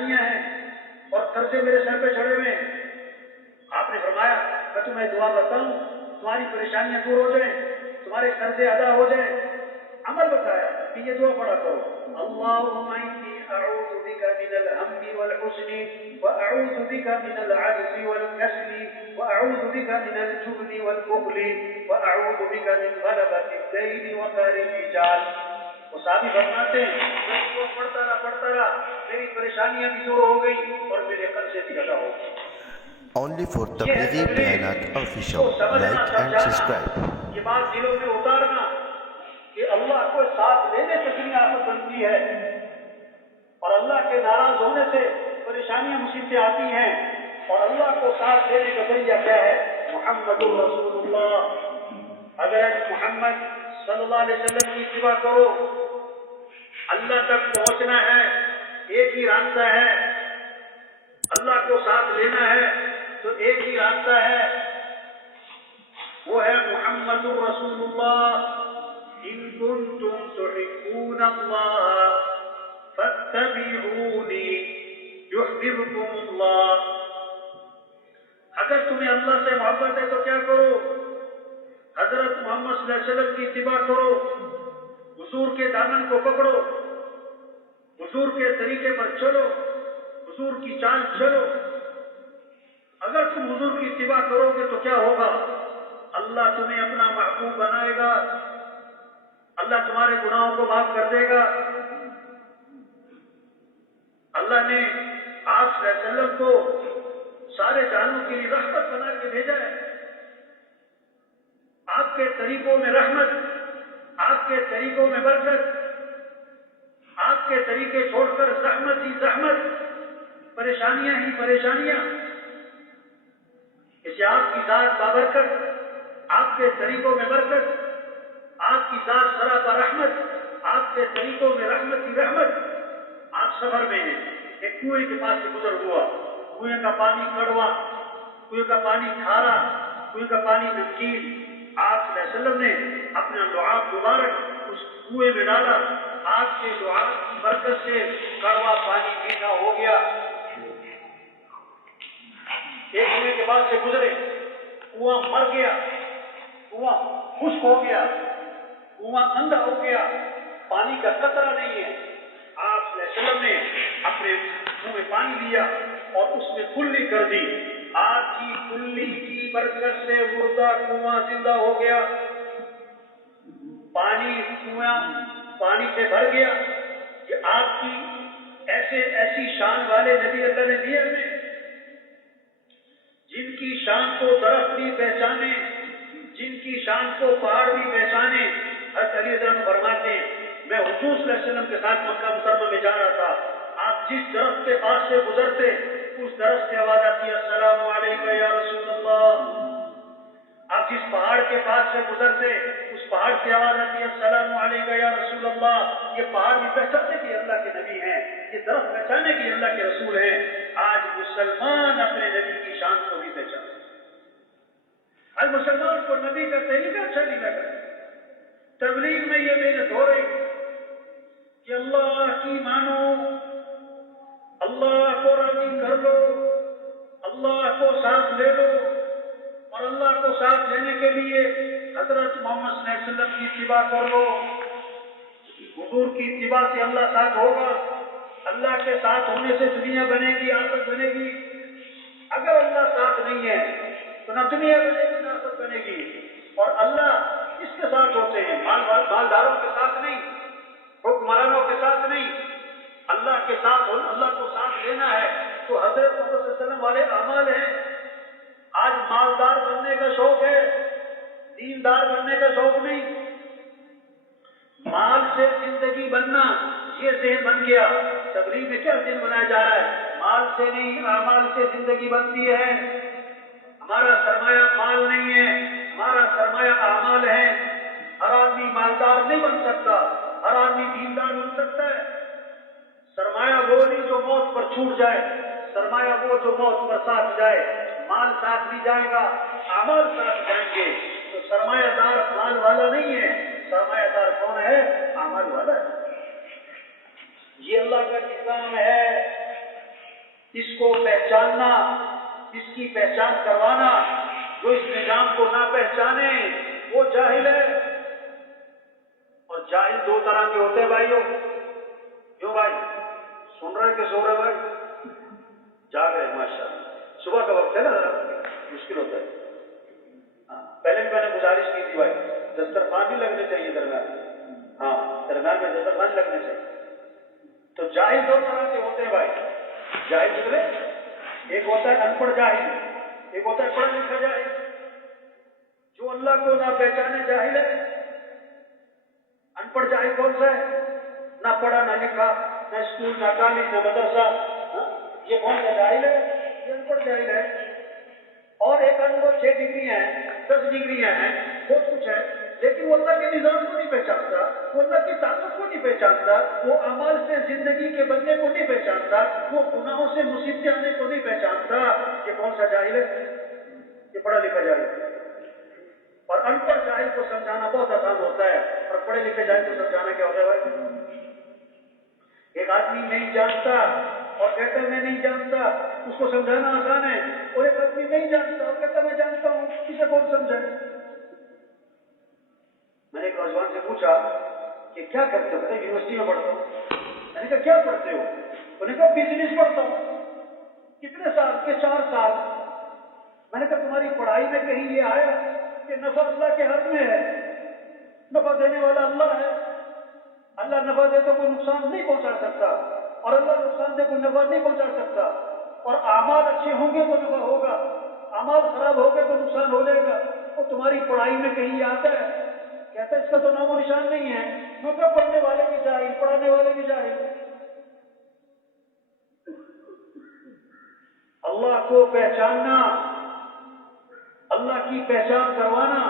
پریشانیاں ہیں اور قرضے میرے سر پہ چڑھے ہوئے ہیں. آپ نے فرمایا میں تمہیں دعا بتاؤں تمہاری پریشانیاں دور ہو جائیں, تمہارے قرضے ادا ہو جائیں. عمل بتایا کہ یہ دعا پڑھا کرو, اللہم انی اعوذ بک من الہم والحزن واعوذ بک من العجز والکسل واعوذ بک من الجبن والبخل واعوذ بک من غلبۃ الدین وقہر الرجال. وہ صحابی فرماتے ہیں میں دعا پڑھتا رہا میری پریشانیاں بھی دور ہو گئی اور میرے قرضے بھی ادا ہو گئے. Only for Tablighi Bayanat Official. Like and subscribe. یہ بات دلوں میں اتارنا کہ اللہ کو ساتھ لینے سے دنیا آفت بنتی ہے اور اللہ کے ناراض ہونے سے پریشانیاں مصیبتیں آتی ہیں, اور اللہ کو ساتھ دینے کا ذریعہ کیا ہے؟ محمد رسول اللہ. حضرت محمد صلی اللہ علیہ وسلم کی اتباع کرو. اللہ تک پہنچنا ہے, ایک ہی راستہ ہے. اللہ کو ساتھ لینا ہے تو ایک ہی راستہ ہے, وہ ہے محمد رسول اللہ. ان کنتم تحبون اللہ فاتبعونی یحببکم اللہ. اگر تمہیں اللہ سے محبت ہے تو کیا کرو؟ حضرت محمد صلی اللہ علیہ وسلم کی اتباع کرو, حضور کے دامن کو پکڑو, حضور کے طریقے پر چلو, حضور کی چال چلو. اگر تم حضور کی اتباع کرو گے تو کیا ہوگا؟ اللہ تمہیں اپنا محبوب بنائے گا, اللہ تمہارے گناہوں کو معاف کر دے گا. اللہ نے آپ صلی اللہ علیہ وسلم کو سارے جہانوں کے لیے رحمت بنا کے بھیجا ہے. آپ کے طریقوں میں رحمت, آپ کے طریقوں میں برکت, آپ کے طریقے چھوڑ کر زحمت ہی زحمت, پریشانیاں ہی پریشانیاں. اسے آپ کی ذات بابرکت, آپ کے طریقوں میں برکت, آپ کی ذات سراپا رحمت, آپ کے طریقوں میں رحمت ہی رحمت. آپ سفر میں ہیں, ایک کنویں کے پاس سے گزر ہوا, کنویں کا پانی کڑوا, کنویں کا پانی کھارا, کنویں کا پانی نمکین. آپ صلی اللہ علیہ وسلم نے اپنا لعاب مبارک اس کنویں میں ڈالا, آپ کے لعاب کی برکت سے کڑوا پانی میٹھا ہو گیا. ایک کنویں کے پاس سے گزرے, کنواں مر گیا, کنواں خشک ہو گیا, کنواں اندھا ہو گیا, پانی کا قطرہ نہیں ہے. آپ صلی اللہ علیہ وسلم نے اپنے منہ میں پانی لیا اور اس میں کلی کر دی. آپ کی کلی کی برکت سے مردہ کنواں زندہ ہو گیا. کنواں پانی سے بھر گیا. کہ آپ کی ایسی شان والے نبی اللہ نے دیے ہمیں, جن کی شان کو درخت بھی پہچانے, جن کی شان کو پہاڑ بھی پہچانے. حضرت علی رضی اللہ عنہ فرماتے ہیں میں حضور صلی اللہ علیہ وسلم کے ساتھ مکہ مکرمہ میں جا رہا تھا, آپ جس درخت کے پاس سے گزرتے اس درخت سے آواز آتی ہے السلام علیکم یا رسول اللہ. آپ جس پہاڑ کے پاس سے گزرتے اس پہاڑ سے آواز آتی ہے السلام علیکم یا رسول اللہ. یہ پہاڑ بھی پہچانے کے اللہ کے نبی ہیں, یہ درخت پہچانے کے اللہ کے رسول ہیں. آج مسلمان اپنے نبی کی شان کو بھی پہچانے. آج مسلمان کو نبی کا طریقہ اچھا نہیں لگ رہا. تبلیغ میں یہ محنت ہو رہی کہ اللہ کی مانو, اللہ کو راضی کر لو, اللہ کو ساتھ لے لو, اور اللہ کو ساتھ لینے کے لیے حضرت محمد صلی اللہ علیہ وسلم کی اتباع کر لو. حضور کی اتباع سے اللہ ساتھ ہوگا. اللہ کے ساتھ ہونے سے دنیا بنے گی, آخرت بنے گی. اگر اللہ ساتھ نہیں ہے تو نہ دنیا بنے گی نہ آخرت بنے گی. اور اللہ کس کے ساتھ ہوتے ہیں؟ مالداروں کے ساتھ نہیں, حکمرانوں کے ساتھ نہیں. اللہ کے ساتھ ہو, اللہ کو ساتھ لینا ہے تو حضرت محمد صلی اللہ علیہ وسلم والے اعمال ہیں. آج مالدار بننے کا شوق ہے, دیندار بننے کا شوق نہیں. مال سے زندگی بننا یہ ذہن بن گیا. تبلیغ میں کیا ذہن بنایا جا رہا ہے؟ مال سے نہیں, اعمال سے زندگی بنتی ہے. ہمارا سرمایہ مال نہیں ہے, ہمارا سرمایہ اعمال ہے. ہر آدمی مالدار نہیں بن سکتا, ہر آدمی دیندار بن سکتا ہے. سرمایہ وہ نہیں جو موت پر چھوٹ جائے, سرمایہ وہ جو موت پر ساتھ جائے. مال ساتھ بھی جائے گا, اعمال ساتھ جائیں گے. تو سرمایہ دار مال والا نہیں ہے, سرمایہ دار کون ہے؟ اعمال والا ہے. یہ اللہ کا نظام ہے. اس کو پہچاننا، اس کی پہچان کروانا، جو اس نظام کو نہ پہچانے وہ جاہل ہے۔ اور جاہل دو طرح کے ہوتے ہیں بھائیوں، کیوں بھائی سن رہے کہ سو رہے بھائی؟ جاگ رہے ماشاء اللہ، صبح کا وقت ہے نا، مشکل ہوتا ہے۔ پہلے بھی میں نے گزارش کی تھی بھائی، دسترخوان بھی لگنے چاہیے درمیان، ہاں درمیان میں دسترخوان لگنے چاہیے۔ تو جاہل دو طرح کے ہوتے ہیں بھائی، جاہل کتنے؟ ایک ہوتا ہے ان پڑھ جاہل، ایک ہوتا ہے پڑھا لکھا جاہل۔ جو اللہ کو نہ پہچانے جاہل ہے۔ ان پڑھ جاہل کون سا ہے؟ نہ پڑھا نہ لکھا، نہ اسکول نہ کالج نہ مدرسہ، یہ کون سا جاہل ہے؟ یہ ان پڑھ جاہل ہے۔ اور ایک ان کو 6 ڈگریاں ہیں، 10 ڈگریاں ہیں، بہت کچھ ہے، لیکن وہ اللہ کے نظام کو نہیں پہچانتا، وہ اللہ کی طاقت کو نہیں پہچانتا، وہ اعمال سے زندگی کے بننے کو نہیں پہچانتا، وہ گناہوں سے مصیبتیں آنے کو نہیں پہچانتا۔ یہ کون سا جاہل ہے؟ یہ پڑھا لکھا جاہل ہے۔ اور ان پڑھ جاہل کو سمجھانا بہت آسان ہوتا ہے، اور پڑھے لکھے جاہل کو سمجھانا کیا ہوتا ہے بھائی؟ ایک آدمی نہیں جانتا اور کہتا میں نہیں جانتا، اس کو سمجھانا آسان ہے، اور ایک آدمی نہیں جانتا اور کہتا میں جانتا ہوں، اسے کون سمجھائے؟ میں نے ایک نوجوان سے پوچھا کہ کیا کرتے ہو؟ یونیورسٹی میں پڑھتا ہوں۔ میں نے کہا کیا پڑھتے ہو؟ انہوں نے کہا بزنس پڑھتا ہوں۔ کتنے سال کے؟ 4 سال۔ میں نے کہا تمہاری پڑھائی میں کہیں یہ آیا کہ نفع اللہ کے ہاتھ میں ہے، نفع دینے والا اللہ ہے، اللہ نفع دے تو کوئی نقصان نہیں پہنچا سکتا، اور اللہ نقصان دے کوئی نفع نہیں پہنچا سکتا، اور اعمال اچھے ہوں گے تو نفع ہوگا، اعمال خراب ہو گئے تو نقصان ہو جائے گا۔ اور تمہاری پڑھائی میں کہیں یہ آتا ہے؟ کہتا ہے اس کا تو نام و نشان نہیں ہے۔ میں کہا پڑھنے والے بھی جاہل، پڑھانے والے بھی جاہل۔ اللہ کو پہچاننا، اللہ کی پہچان کروانا۔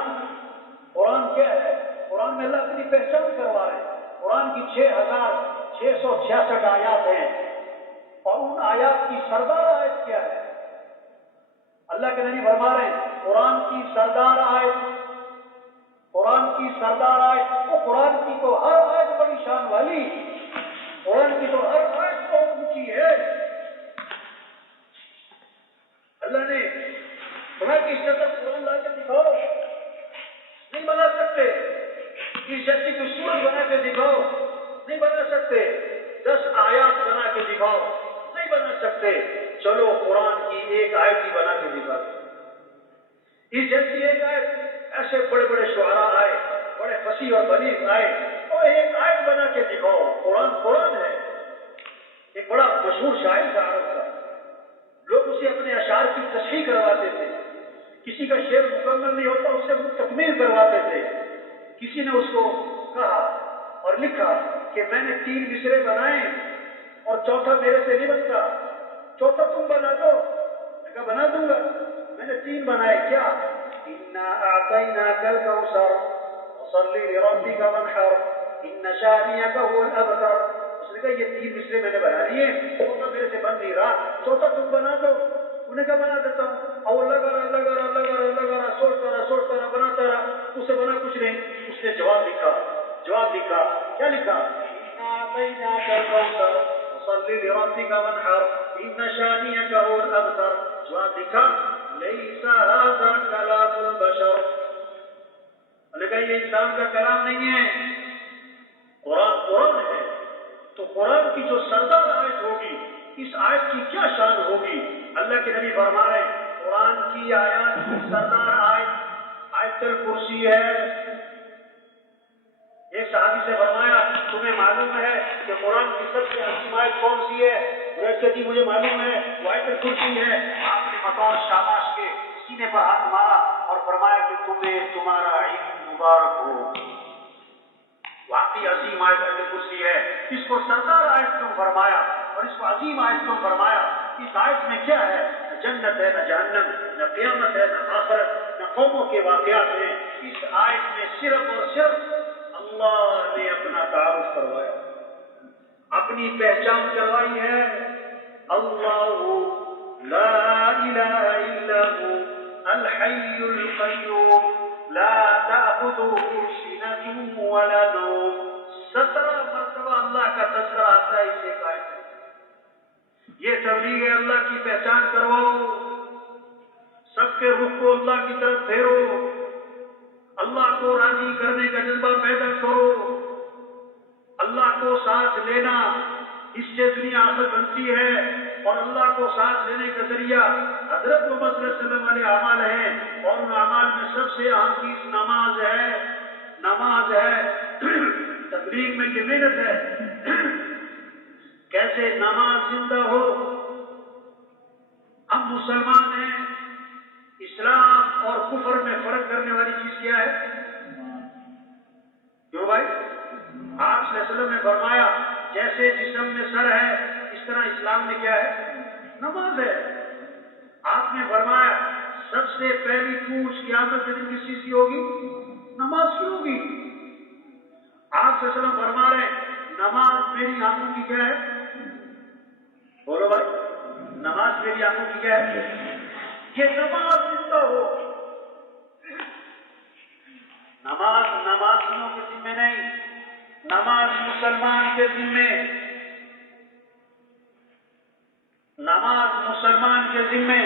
قرآن کیا ہے؟ قرآن میں اللہ اپنی پہچان کروا رہے ہیں۔ قرآن کی 6666 آیات ہیں، اور ان آیات کی سردار آیت کیا ہے؟ اللہ کے نبی فرما رہے ہیں قرآن کی سردار آیت، قرآن کی سردار آیت، وہ قرآن کی تو ہر آیت بڑی شان والی، قرآن کی تو ہر آیت بہت اونچی ہے۔ اللہ نے بنا کہ اس جیسا قرآن لا کے دکھاؤ، نہیں بنا سکتے۔ اس جیسی کوئی سورت بنا کے دکھاؤ، نہیں بنا سکتے۔ 10 آیات بنا کے دکھاؤ، نہیں بنا سکتے۔ چلو قرآن کی ایک آیت ہی بنا کے دکھاؤ۔ اس جیسی ایک آیت، ایسے بڑے بڑے شعراء آئے، بڑے فصیح اور بلیغ آئے، اور ایک آیت بنا کے دکھاؤ۔ قرآن ہے۔ ایک بڑا مشہور شاعر تھا عرب کا، لوگ اسے اپنے اشعار کی تصحیح کرواتے تھے۔ کسی کا شعر مکمل نہیں ہوتا اس سے تکمیل کرواتے تھے۔ کسی نے اس کو کہا اور لکھا کہ میں نے 3 مصرے بنائے اور چوتھا میرے سے نہیں بنتا، چوتھا تم بنا دو۔ میں کہا بنا دوں گا۔ میں نے 3 بنائے، کیا؟ اِنَّا أَعْطَيْنَاكَ الْكَوْثَرَ فَصَلِّ لِرَبِّكَ وَانْحَرْ إِنَّ شَانِئَكَ هُوَ الْأَبْتَرُ۔ اس نے کہا یہ 3 مصرے میں نے بنا لیے، چوتھا میرے سے بن نہیں رہا، چوتھا تم بنا دو۔ انہوں نے کہا بنا دیتا ہوں۔ اور لگا رہا سوچتا رہا بناتا رہا، اس سے بنا کچھ نہیں۔ اس نے جواب لکھا، کیا لکھا؟ اِنَّا أَعْطَيْنَاكَ الْكَوْثَرَ فَصَلِّ لِرَبِّكَ وَانْحَرْ إِنَّ شَانِئَكَ هُوَ الْأَبْتَرُ۔ جواب لکھا لَيْسَ هَذَا كَلَامُ الْبَشَرِ۔ انہوں نے کہا یہ انسان کا کلام نہیں ہے، قرآن ہے۔ تو قرآن کی جو سردار آیت ہوگی، اس آیت کی کیا شان ہوگی؟ اللہ کے نبی فرما رہے ہیں قرآن کی آیات کی سردار آیت الکرسی ہے۔ ایک صحابی سے فرمایا تمہیں معلوم ہے کہ قرآن کی سب سے عظیم آیت کون سی ہے؟ جی مجھے معلوم ہے وہ آیت الکرسی ہے۔ آپ نے بطور شاباش کے سینے پر ہاتھ مارا اور فرمایا کہ تمہارا علم مبارک ہو، واقعی عظیم آیت الکرسی ہے۔ اس کو سردار آیت کیوں فرمایا اور اس کو عظیم آیت کیوں فرمایا؟ اس آیت میں کیا ہے؟ نہ جنت ہے، نہ جہنم، نہ قیامت ہے، نہ آخرت، نہ قوموں کے واقعات ہیں۔ اس آیت میں صرف اور صرف اللہ نے اپنا تعارف کروایا، اپنی پہچان کروائی ہے۔ اللہ لا الہ الا هو الحی القیوم لا تأخذه سنة ولا نوم۔ 17 مرتبہ اللہ کا تذکرہ آتا ہے اس ایک آیت میں۔ یہ تبلیغ اللہ کی پہچان کرواؤ، سب کے رخ کو اللہ کی طرف پھیرو، اللہ کو راضی کرنے کا جذبہ پیدا کرو، اللہ کو ساتھ لینا اس سے دنیا آخرت بنتی ہے، اور اللہ کو ساتھ لینے کا ذریعہ حضرت محمد صلی اللہ علیہ وسلم والے اعمال ہیں، اور ان اعمال میں سب سے اہم چیز نماز ہے۔ نماز ہے، تبلیغ میں یہ محنت ہے، کیسے نماز زندہ ہو۔ ہم مسلمان ہیں، اسلام اور کفر میں فرق کرنے والی چیز کیا ہے؟ کیوں بھائی؟ آپ صلی اللہ علیہ وسلم نے فرمایا جیسے جسم میں سر ہے اس طرح اسلام میں کیا ہے؟ نماز ہے۔ آپ نے فرمایا سب سے پہلی پوچھ قیامت کے دن کس چیز کی ہوگی؟ نماز کی ہوگی۔ آپ صلی اللہ علیہ وسلم فرما رہے ہیں نماز میری آنکھوں کی کیا ہے؟ بولو بھائی، نماز میری آنکھوں کی کیا ہے؟ یہ نماز زندہ ہو۔ نماز نمازیوں کے ذمے نہیں، نماز مسلمان کے ذمے، نماز مسلمان کے ذمے۔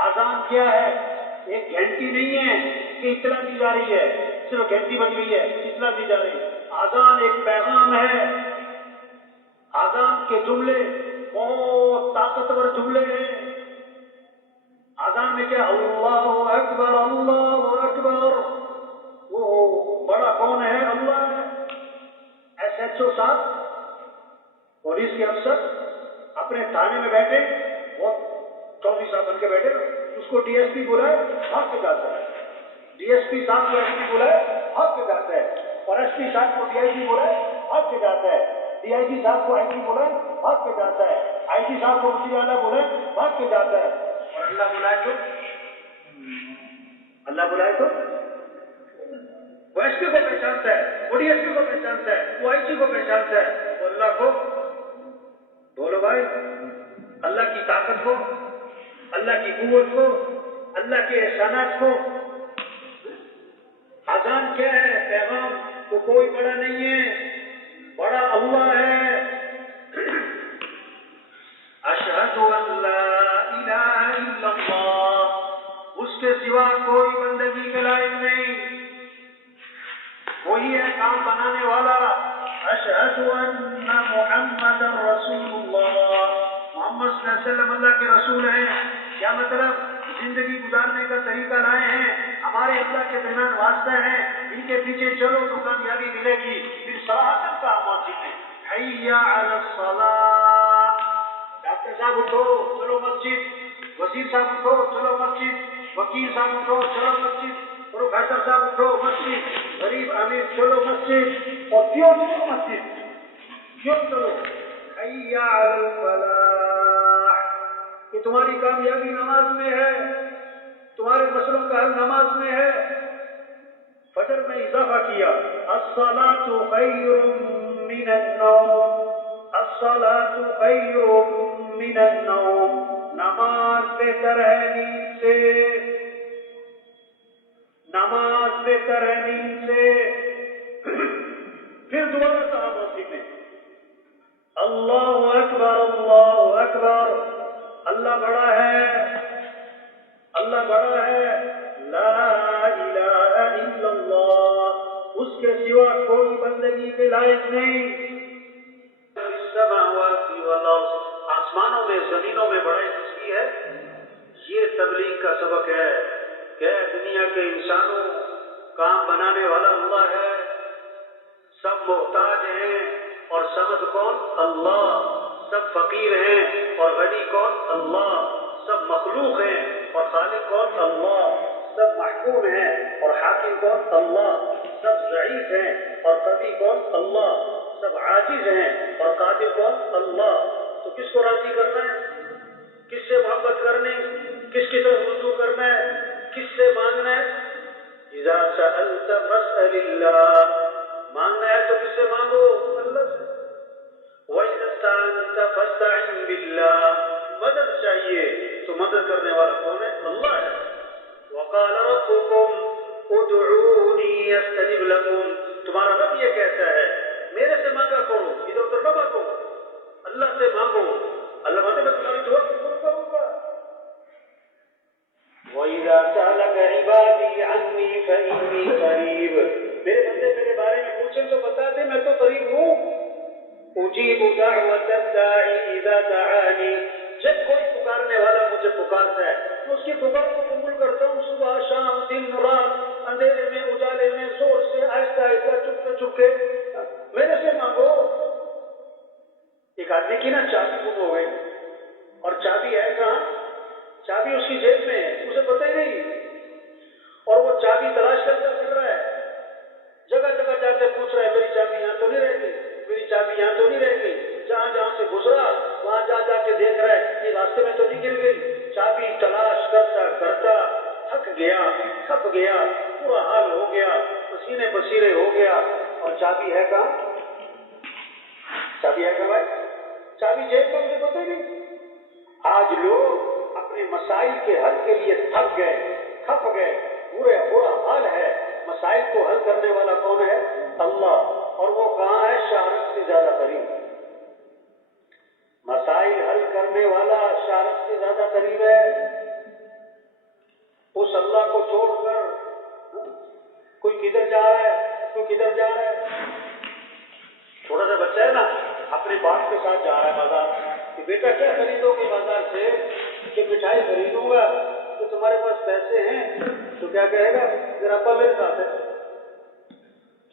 آزان کیا ہے؟ ایک گھنٹی نہیں ہے کہ اطلاع دی جا رہی ہے، صرف گھنٹی بج گئی ہے اطلاع دی جا رہی ہے۔ آزان ایک پیغام ہے۔ آزان کے جملے بہت طاقتور جملے ہیں۔ آزان میں کیا؟ اللہ اکبر اللہ اکبر۔ وہ بڑا کون ہے؟ اللہ ہے۔ SHO صاحب، پولیس کے افسر اپنے تھانے میں بیٹھے، وہ چودھری صاحب بن کے بیٹھے، اس کو DSP بلائے بھاگ کے جاتا ہے، DSP صاحب کو SP بلائے بھاگ کے جاتا ہے، اور SP صاحب کو DIG بلائے بھاگ کے جاتا ہے، DIG صاحب کو IG بلائے بھاگ کے جاتا ہے، IG صاحب کو وزیر اعلیٰ بلائے بھاگ کے جاتا ہے، اور اللہ بلائے تو وہ SP کو پہچانتا ہے، وہ DSP کو پہچانتا ہے، وہ IG کو پہچانتا ہے، وہ اللہ کو۔ بولو بھائی، اللہ کی طاقت کو، اللہ کی قوت کو، اللہ کے احسانات کو۔ اذان کیا ہے؟ پیغام تو کوئی بڑا نہیں ہے، بڑا اللہ ہے۔ اشہد ان لا الہ الا اللہ، اس کے سوا کوئی بندگی کے لائق نہیں، وہی ہے کام بنانے والا۔ اشہد ان محمد رسول اللہ، محمد صلی اللہ علیہ وسلم اللہ کے رسول ہیں۔ کیا مطلب؟ زندگی گزارنے کا طریقہ لائے ہیں، ہمارے اللہ کے درمیان واسطہ ہیں، ان کے پیچھے چلو تو کامیابی ملے گی۔ پھر صراحت کا موجود ہے، حی علی الصلاۃ۔ ڈاکٹر صاحب اٹھو چلو مسجد، وزیر صاحب اٹھو چلو مسجد، وکیل صاحب اٹھو چلو مسجد، پروفیسر صاحب اٹھو مسجد، غریب امیر چلو مسجد، اور کیوں چلو مسجد؟ کیوں چلو؟ حی علی الفلاح، کہ تمہاری کامیابی نماز میں ہے، تمہارے مسئلوں کا حل نماز میں ہے۔ فجر میں اضافہ کیا، الصلاۃ خیر من النوم، الصلاۃ خیر من النوم، نماز بہتر ہے نیند سے، نماز بہتر ہے نیند سے۔ پھر دوبارہ کہا مسجد میں، اللہ اکبر اللہ اکبر، اللہ بڑا ہے، اللہ بڑا ہے، لا الہ الا اللہ، اس کے سوا کوئی بندگی کے لائق نہیں۔ السماوات والارض، آسمانوں میں زمینوں میں بڑائی کس کی ہے؟ یہ تبلیغ کا سبق ہے کہ دنیا کے انسانوں کام بنانے والا اللہ ہے، سب محتاج ہیں اور سمد کون؟ اللہ، سب فقیر ہیں اور غنی کون؟ اللہ، سب مخلوق ہیں اور خالق کون؟ اللہ، سب محکوم ہیں اور حاکم کون؟ اللہ، سب ضعیف ہیں اور قوی کون؟ اللہ، سب عاجز ہیں اور قادر کون؟ اللہ۔ تو کس کو راضی کرنا ہے؟ کس سے محبت کرنی؟ کس کی طرف رجوع کرنا ہے؟ کس سے مانگنا ہے؟ اذا سألت فاسأل اللہ، مانگنا ہے تو کس سے مانگو؟ اللہ سے۔ وَإِذَا اسْتَعَنْتَ فَاسْتَعِنْ بِاللَّهِ، مدد چاہیے تو مدد کرنے والا کون ہے؟ اللہ ہے۔ وَقَالَ رَبُّكُمْ ادْعُونِي أَسْتَجِبْ لَكُمْ، تمہارا رب یہ کہتا ہے میرے سے مانگا کرو، ادھر ادھر نہ مانگو، اللہ سے مانگو۔ اجیب دعوت الداعی اذا دعانی، جب کوئی پکارنے والا مجھے پکارتا ہے تو اس کی پکار کو قبول کرتا ہوں، صبح شام دن رات، اندھیرے میں اجالے میں، زور سے آہستہ آہستہ، چپکے چپکے، میرے سے مانگو۔ ایک آدمی کی نا چابی گم ہو گئی، اور چابی ہے کہاں؟ چابی اس کی جیب میں ہے، اسے پتہ ہی نہیں، اور وہ چابی تلاش کرتا پھر رہا ہے، جگہ جگہ جا کے پوچھ رہا ہے میری چابی یہاں تو نہیں رہ گئی، میری چابی یہاں تو نہیں رہ گئی، جہاں جہاں سے گزرا وہاں جا جا کے دیکھ رہا ہے یہ راستے میں تو نہیں گر گئی، چابی تلاش کرتا کرتا تھک گیا، تھک گیا، برا حال ہو گیا، پسینے پسیرے ہو گیا، اور چابی ہے کہاں؟ چابی ہے کہاں بھائی؟ چابی جیب میں، مجھے پتہ ہی نہیں۔ آج لوگ اپنے مسائل کے حل کے لیے تھک گئے، تھک گئے، برا حال ہے۔ مسائل کو حل کرنے والا کون ہے؟ اللہ، اور وہ کہاں ہے؟ شہرت سے زیادہ قریب۔ مسائل حل کرنے والا شہرت سے زیادہ قریب ہے۔ اس اللہ کو چھوڑ کر کوئی کدھر جا رہا ہے، کوئی کدھر جا رہا ہے۔ چھوٹا سا بچہ ہے نا، اپنے باپ کے ساتھ جا رہا ہے بازار، کہ بیٹا کیا خریدو گے بازار سے؟ کہ مٹھائی خریدوں گا۔ کہ تمہارے پاس پیسے ہیں؟ تو کیا کہے گا؟ میرا ابا میرے ساتھ ہے۔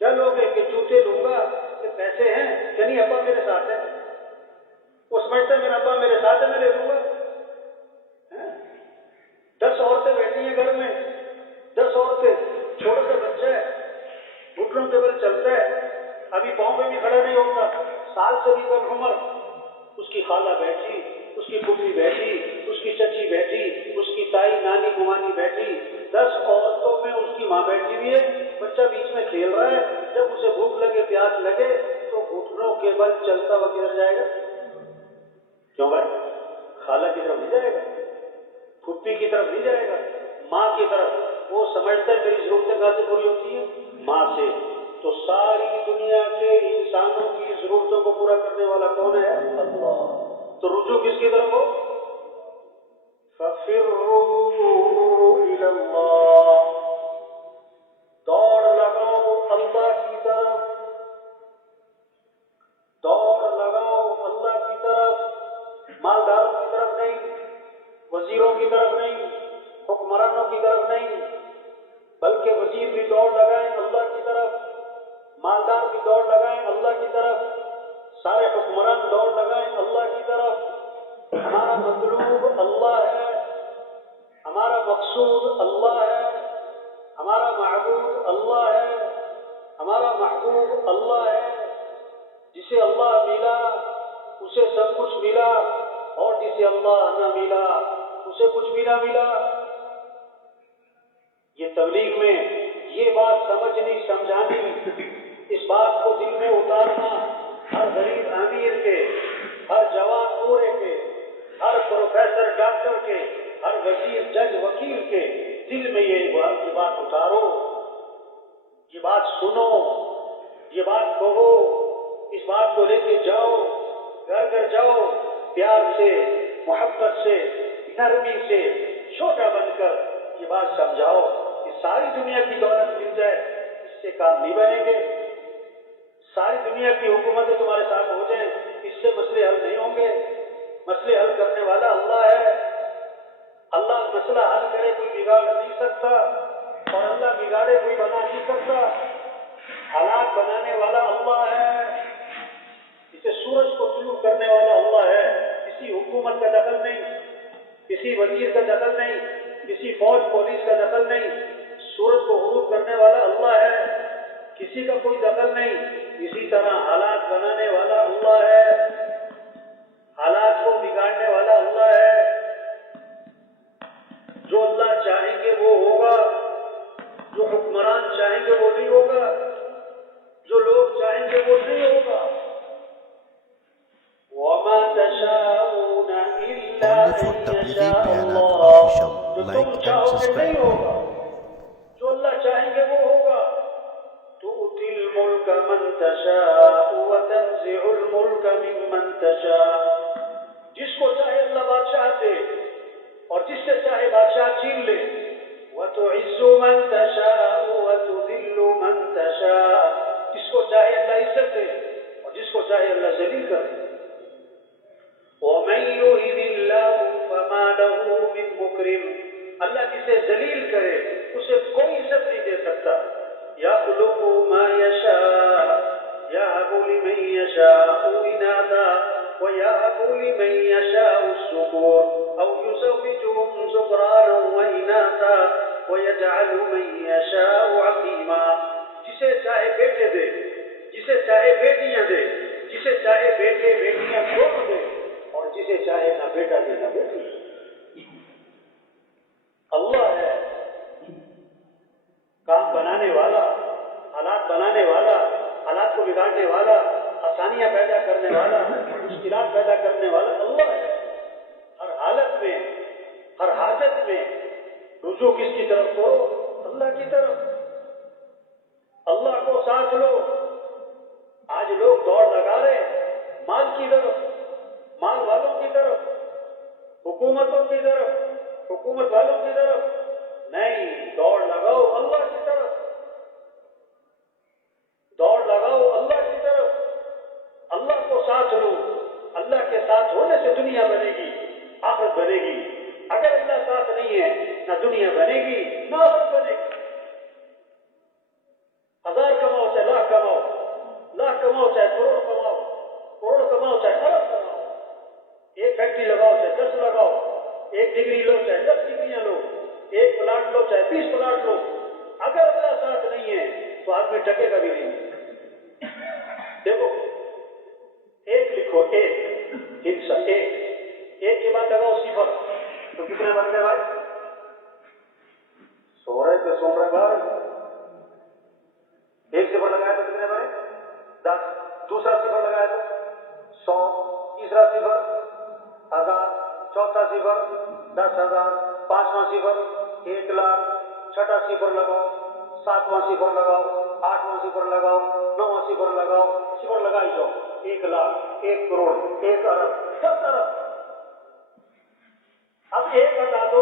کیا لوگے؟ کہ جوتے لوں گا۔ کہ پیسے ہیں؟ کہ نہیں، ابا میرے ساتھ ہے۔ وہ سمجھتا ہے میرا ابا میرے ساتھ ہے، میں لے لوں گا۔ 10 عورتیں بیٹھی ہیں گھر میں، 10 عورتیں، چھوٹا سا بچہ ہے، گھٹنوں کے بل چلتا ہے، ابھی پاؤں میں بھی کھڑا نہیں ہوتا، سال سے بھی کم عمر۔ اس کی خالہ بیٹھی، اس کی پھوپھی بیٹھی، اس کی چچی بیٹھی، اس کی تائی نانی گمانی بیٹھی، 10 عورتوں میں اس کی ماں بیٹھی ہوئی ہے، بچہ بیچ میں کھیل رہا ہے۔ جب اسے بھوک لگے، پیاس لگے، تو گھٹنوں کے بل چلتا ہوا کدھر جائے گا؟ کیوں بھائی؟ خالہ کی طرف نہیں جائے گا، پھوپھی کی طرف نہیں جائے گا، ماں کی طرف۔ وہ سمجھتا ہے میری ضرورتیں کہاں سے پوری ہوتی ہیں؟ ماں سے۔ تو ساری دنیا کے انسانوں کی ضرورتوں کو پورا کرنے والا کون ہے؟ اللہ۔ تو رجوع کس کی طرف ہو؟ فَفِرُّوا إِلَى اللَّهِ، دوڑ لگاؤ اللہ کی طرف، دوڑ لگاؤ اللہ کی طرف، مالداروں کی طرف نہیں، وزیروں کی طرف نہیں، حکمرانوں کی طرف نہیں، بلکہ وزیر بھی دوڑ لگائیں اللہ کی طرف، مالدار بھی دوڑ لگائیں اللہ کی طرف، سارے حکمران دوڑ لگائیں اللہ کی طرف۔ ہمارا مطلوب اللہ ہے، ہمارا مقصود اللہ ہے، ہمارا معبود اللہ ہے، ہمارا محبوب اللہ ہے۔ جسے اللہ ملا اسے سب کچھ ملا، اور جسے اللہ نہ ملا اسے کچھ بھی نہ ملا۔ یہ تبلیغ میں یہ بات سمجھنی، سمجھانی، اس بات کو دل میں اتارنا، ہر غریب امیر کے، ہر جوان بوڑھے کے، ہر پروفیسر ڈاکٹر کے، ہر وزیر جج وکیل کے دل میں یہ بات اتارو، یہ بات سنو، یہ بات کہو، اس بات کو لے کے جاؤ، گھر گھر جاؤ، پیار سے، محبت سے، نرمی سے، چھوٹا بن کر یہ بات سمجھاؤ کہ ساری دنیا کی دولت مل جائے اس سے کام نہیں بنیں گے، ساری دنیا کی حکومتیں تمہارے ساتھ ہو جائیں اس سے مسئلے حل نہیں ہوں گے۔ مسئلے حل کرنے والا اللہ ہے، اللہ مسئلہ حل کرے کوئی بگاڑ نہیں سکتا، اور اللہ بگاڑے کوئی بنا نہیں سکتا۔ حالات بنانے والا اللہ ہے، اسے سورج کو طلوع کرنے والا اللہ ہے۔ کسی حکومت کا دخل نہیں، کسی وزیر کا دخل نہیں، کسی فوج پولیس کا دخل نہیں، سورج کو غروب کرنے والا اللہ ہے، کسی کا کوئی دخل نہیں۔ اسی طرح حالات بنانے والا اللہ ہے، حالات کو بگاڑنے والا اللہ ہے۔ جو اللہ چاہیں گے وہ ہوگا، جو حکمران چاہیں گے وہ نہیں ہوگا، جو لوگ چاہیں گے وہ نہیں ہوگا۔ وَمَا تَشَاءُونَ إِلَّا Only أَن for Tablighi يَشَاءَ Bayanat اللَّهُ۔ Official, جو like تم and چاہو گے نہیں subscribe. ہوگا، جو اللہ چاہیں گے وہ ہوگا۔ تُؤْتِي الْمُلْكَ مَن تَشَاءُ وَتَنزِعُ الْمُلْكَ مِمَّن تَشَاءُ۔ جس کو چاہے اللہ بادشاہ دے، اور جس سے چاہے بادشاہ چھین لے۔ وَتُعِزُّ مَن تَشَاءُ وَتُذِلُّ مَن تَشَاءُ۔ جس کو چاہے اللہ عزت دے، اور جس کو چاہے اللہ ذلیل کر دے۔ یکرم، اللہ جسے ذلیل کرے اسے کوئی عزت نہیں دے سکتا. یخلق ما یشاء یہب لمن یشاء اناثا ویہب لمن یشاء الذکور او یزوجہم ذکرانا واناثا ویجعل من یشاء عقیما. جسے چاہے بیٹے دے، جسے چاہے بیٹیاں دے، جسے چاہے بیٹے بیٹیاں دونوں دے، اور جسے چاہے نہ بیٹا دے نہ بیٹی. اللہ ہے کام بنانے والا، حالات بنانے والا، حالات کو بگاڑنے والا، آسانیاں پیدا کرنے والا، مشکلات پیدا کرنے والا اللہ ہے. ہر حالت میں، ہر حاجت میں رجوع کس کی طرف کرو؟ اللہ کی طرف. اللہ کو ساتھ لو. آج لوگ دوڑ لگا رہے مال کی طرف، مال والوں کی طرف، حکومتوں کی طرف، حکومت والوں کی طرف. نہیں، دوڑ لگاؤ اللہ کی طرف. دوڑ لگاؤ اللہ کی طرف. اللہ کو ساتھ لو. اللہ کے ساتھ ہونے سے دنیا بنے گی، آخرت بنے گی. اگر اللہ ساتھ نہیں ہے نہ دنیا بنے گی نہ آخرت بنے گی. 1000 کماؤ چاہے لاکھ کماؤ، لاکھ کماؤ چاہے کروڑ کماؤ، کروڑ کماؤ چاہے ارب کماؤ. ایک فیکٹری لگاؤ چاہے 10 لگاؤ، ایک ڈگری لو چاہے 10 ڈگریاں لو، ایک پلاٹ لو چاہے 20 پلاٹ لو. اگر اللہ ساتھ نہیں ہے تو آدمی ٹکے گا بھی نہیں. دیکھو، ایک لکھو، ایک ہندسا، ایک کے بعد لگاؤ 0 تو کتنے بن گئے بھائی؟ 100 رہے تو 100 رہے بھائی. ایک 0 لگایا تو کتنے بنے؟ 10. دوسرا 0 لگایا تو 100. تیسرا 0 1000. چوتھا 0 10,000. پانچواں 0 1,00,000. چھٹا 0 لگاؤ، ساتواں 0 لگاؤ، آٹھواں 0 لگاؤ، نواں 0 لگاؤ. 0 لگائی جاؤ. 1,00,000، 1 کروڑ، 1 ارب، 10 ارب. اب ایک ہٹا دو،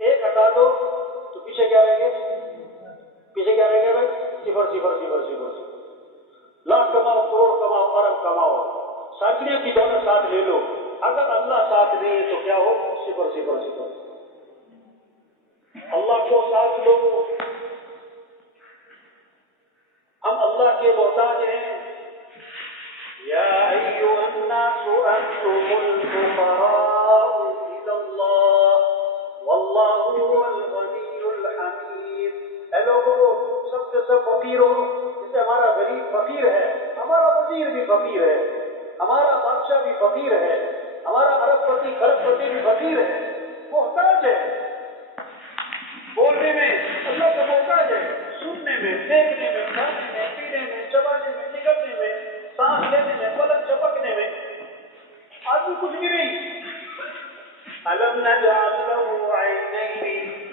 ایک ہٹا دو تو پیچھے کیا رہیں گے؟ پیچھے کیا رہیں گے بھائی؟ 0 0 0 0 0. لاکھ کماؤ، کروڑ کماؤ، ارب کماؤ، ساتھیوں کی دولت ساتھ لے لو. اگر اللہ ساتھ نہیں ہے تو کیا ہو؟ 0 0 0. اللہ کو ساتھ لو. ہم اللہ کے محتاج ہیں. یا ایھا الناس انتم الفقراء الی اللہ واللہ هو الغنی الحمید. اے لوگوں، سب سے سب فقیر ہو. جیسے ہمارا غریب فقیر ہے، ہمارا وزیر بھی فقیر ہے، ہمارا بادشاہ بھی فقیر ہے، ہمارا ارب پتی کھرب پتی بھی فقیر ہے، محتاج ہے. بولنے میں اللہ کا محتاج ہے، سننے میں، دیکھنے میں، کھانے میں، پینے میں، چبانے میں، نگلنے میں، سانس لینے میں، پلک چپکنے میں آدمی کچھ بھی نہیں. أَلَمْ نَجْعَلْ لَهُ عَيْنَيْنِ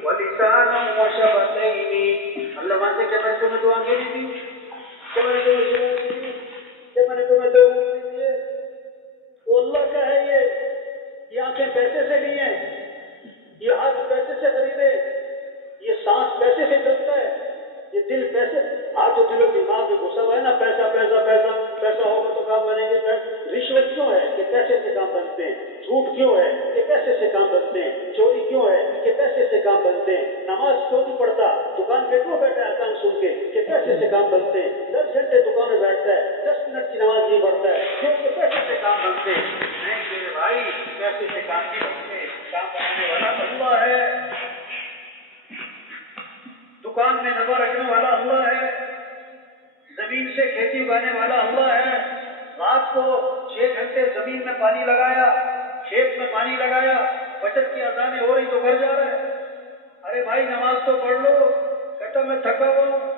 وَلِسَانًا وَشَفَتَيْنِ. اللہ مانتے کہ میں نے تمہیں دعا کی نہیں دی، کہ میں نے تمہیں دعا کی دی، کہ میں نے تمہیں دو دی دیے. وہ اللہ کا ہے. یہ آنکھیں پیسے سے لی ہیں، یہ ہاتھ پیسے سے خریدے، یہ سانس پیسے سے چلتا ہے، یہ دل پیسے. آج جو دل و دماغ میں گھسا ہوا ہے نا، پیسہ پیسہ پیسہ پیسہ ہوگا تو کام بنیں گے. رشوت کیوں ہے کہ پیسے سے کام بنتے ہیں. جھوٹ کیوں ہے کہ پیسے سے کام بنتے ہیں. چوری کیوں ہے کہ پیسے سے کام بنتے ہیں. نماز کیوں نہیں پڑھتا، دکان پہ کیوں بیٹھا ہے اذان سن کے کہ پیسے سے کام بنتے ہیں. 10 گھنٹے دکان میں بیٹھتا ہے، 10 منٹ کی نماز نہیں پڑھتا ہے کیونکہ پیسے سے کام بنتے ہیں. نہیں میرے بھائی، پیسے سے کام نہیں بنتے. کام بنانے والا اللہ ہے، دکان میں نفع رکھنے والا اللہ ہے، زمین سے کھیتی اگانے والا اللہ ہے. رات کو 6 گھنٹے زمین میں پانی لگایا، کھیت میں پانی لگایا، بچت کی اذانیں ہو رہی تو گھر جا رہا ہے. ارے بھائی نماز تو پڑھ لو. کہتا میں تھکا ہوا ہوں،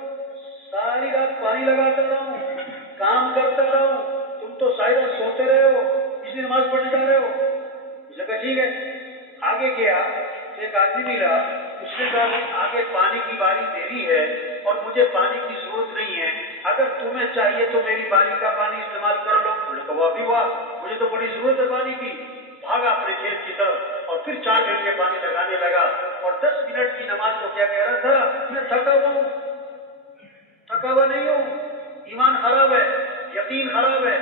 ساری رات پانی لگاتا رہا ہوں، کام کرتا رہا ہوں، تم تو ساری رات سوتے رہے ہو، اس لیے نماز پڑھنے جا رہے ہو. اس نے کہا ٹھیک ہے. آگے گیا تو ایک آدمی ملا، اس نے کہا آگے پانی کی باری میری ہے اور مجھے پانی کی ضرورت نہیں ہے، اگر تمہیں چاہیے تو میری باری کا پانی استعمال کر لو. انہوں نے کہا واہ بھی واہ، مجھے تو بڑی ضرورت ہے پانی کی. بھاگا اپنے کھیت کی طرف اور پھر 4 گھنٹے پانی لگانے لگا. اور 10 منٹ کی نماز کو کیا کہہ رہا تھا؟ میں تھکا ہوا ہوں. تھکا ہوا نہیں ہوں. ایمان خراب ہے، یقین خراب ہے،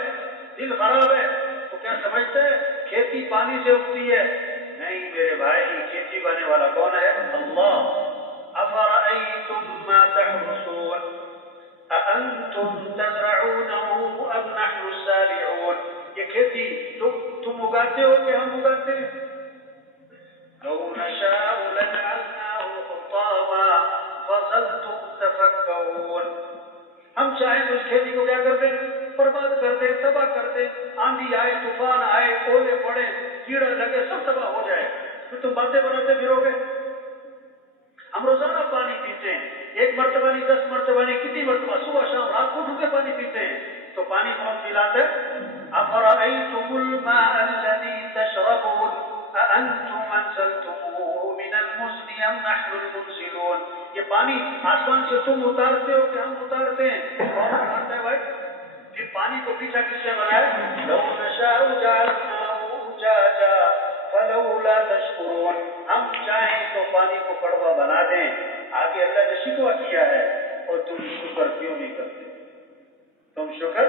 دل خراب ہے. تو کیا سمجھتے ہیں کھیتی پانی سے اگتی ہے، نہیں میرے بھائی، کھیتی بانے والا کون ہے؟ اللہ. افرأيتم ما تحرثون أأنتم تزرعونه أم نحن الزارعون. یہ کھیتی تم اگاتے ہو کہ ہم اگاتے ہیں؟ لو نشاء لجعلناه حطاما فظلتم تفكرون. ہم چاہیں تو اس کھیتی کو کیا کر دیں؟ برباد کر دیں، تباہ کر دیں. آندھی آئے، طوفان آئے، اولے پڑے، کیڑا لگے، سب تباہ ہو جائے. پھر تم باتیں بناتے پھرو گے. ہم روزانہ پانی پیتے ہیں، ایک مرتبہ نہیں، 10 مرتبہ نہیں، کتنی مرتبہ، صبح شام رات کو ڈھوکے پانی پیتے ہیں. تو پانی کون پلاتا ہے؟ افرأيتم الماء الذي تشربون أأنتم أنزلتموه من المزن أم نحن المنزلون. یہ پانی آسمان سے تم اتارتے ہو کہ ہم اتارتے ہیں؟ کون اتارتا ہے بھائی؟ پھر پانی کو پیچھا کس نے بنایا؟ لو نشاء جعلناه أجاجا فلولا تشكرون. ہم چاہیں تو پانی کو کڑوا بنا دیں. آگے اللہ نے شکوہ کیا ہے اور تم شکر کیوں نہیں کرتے؟ تم شکر.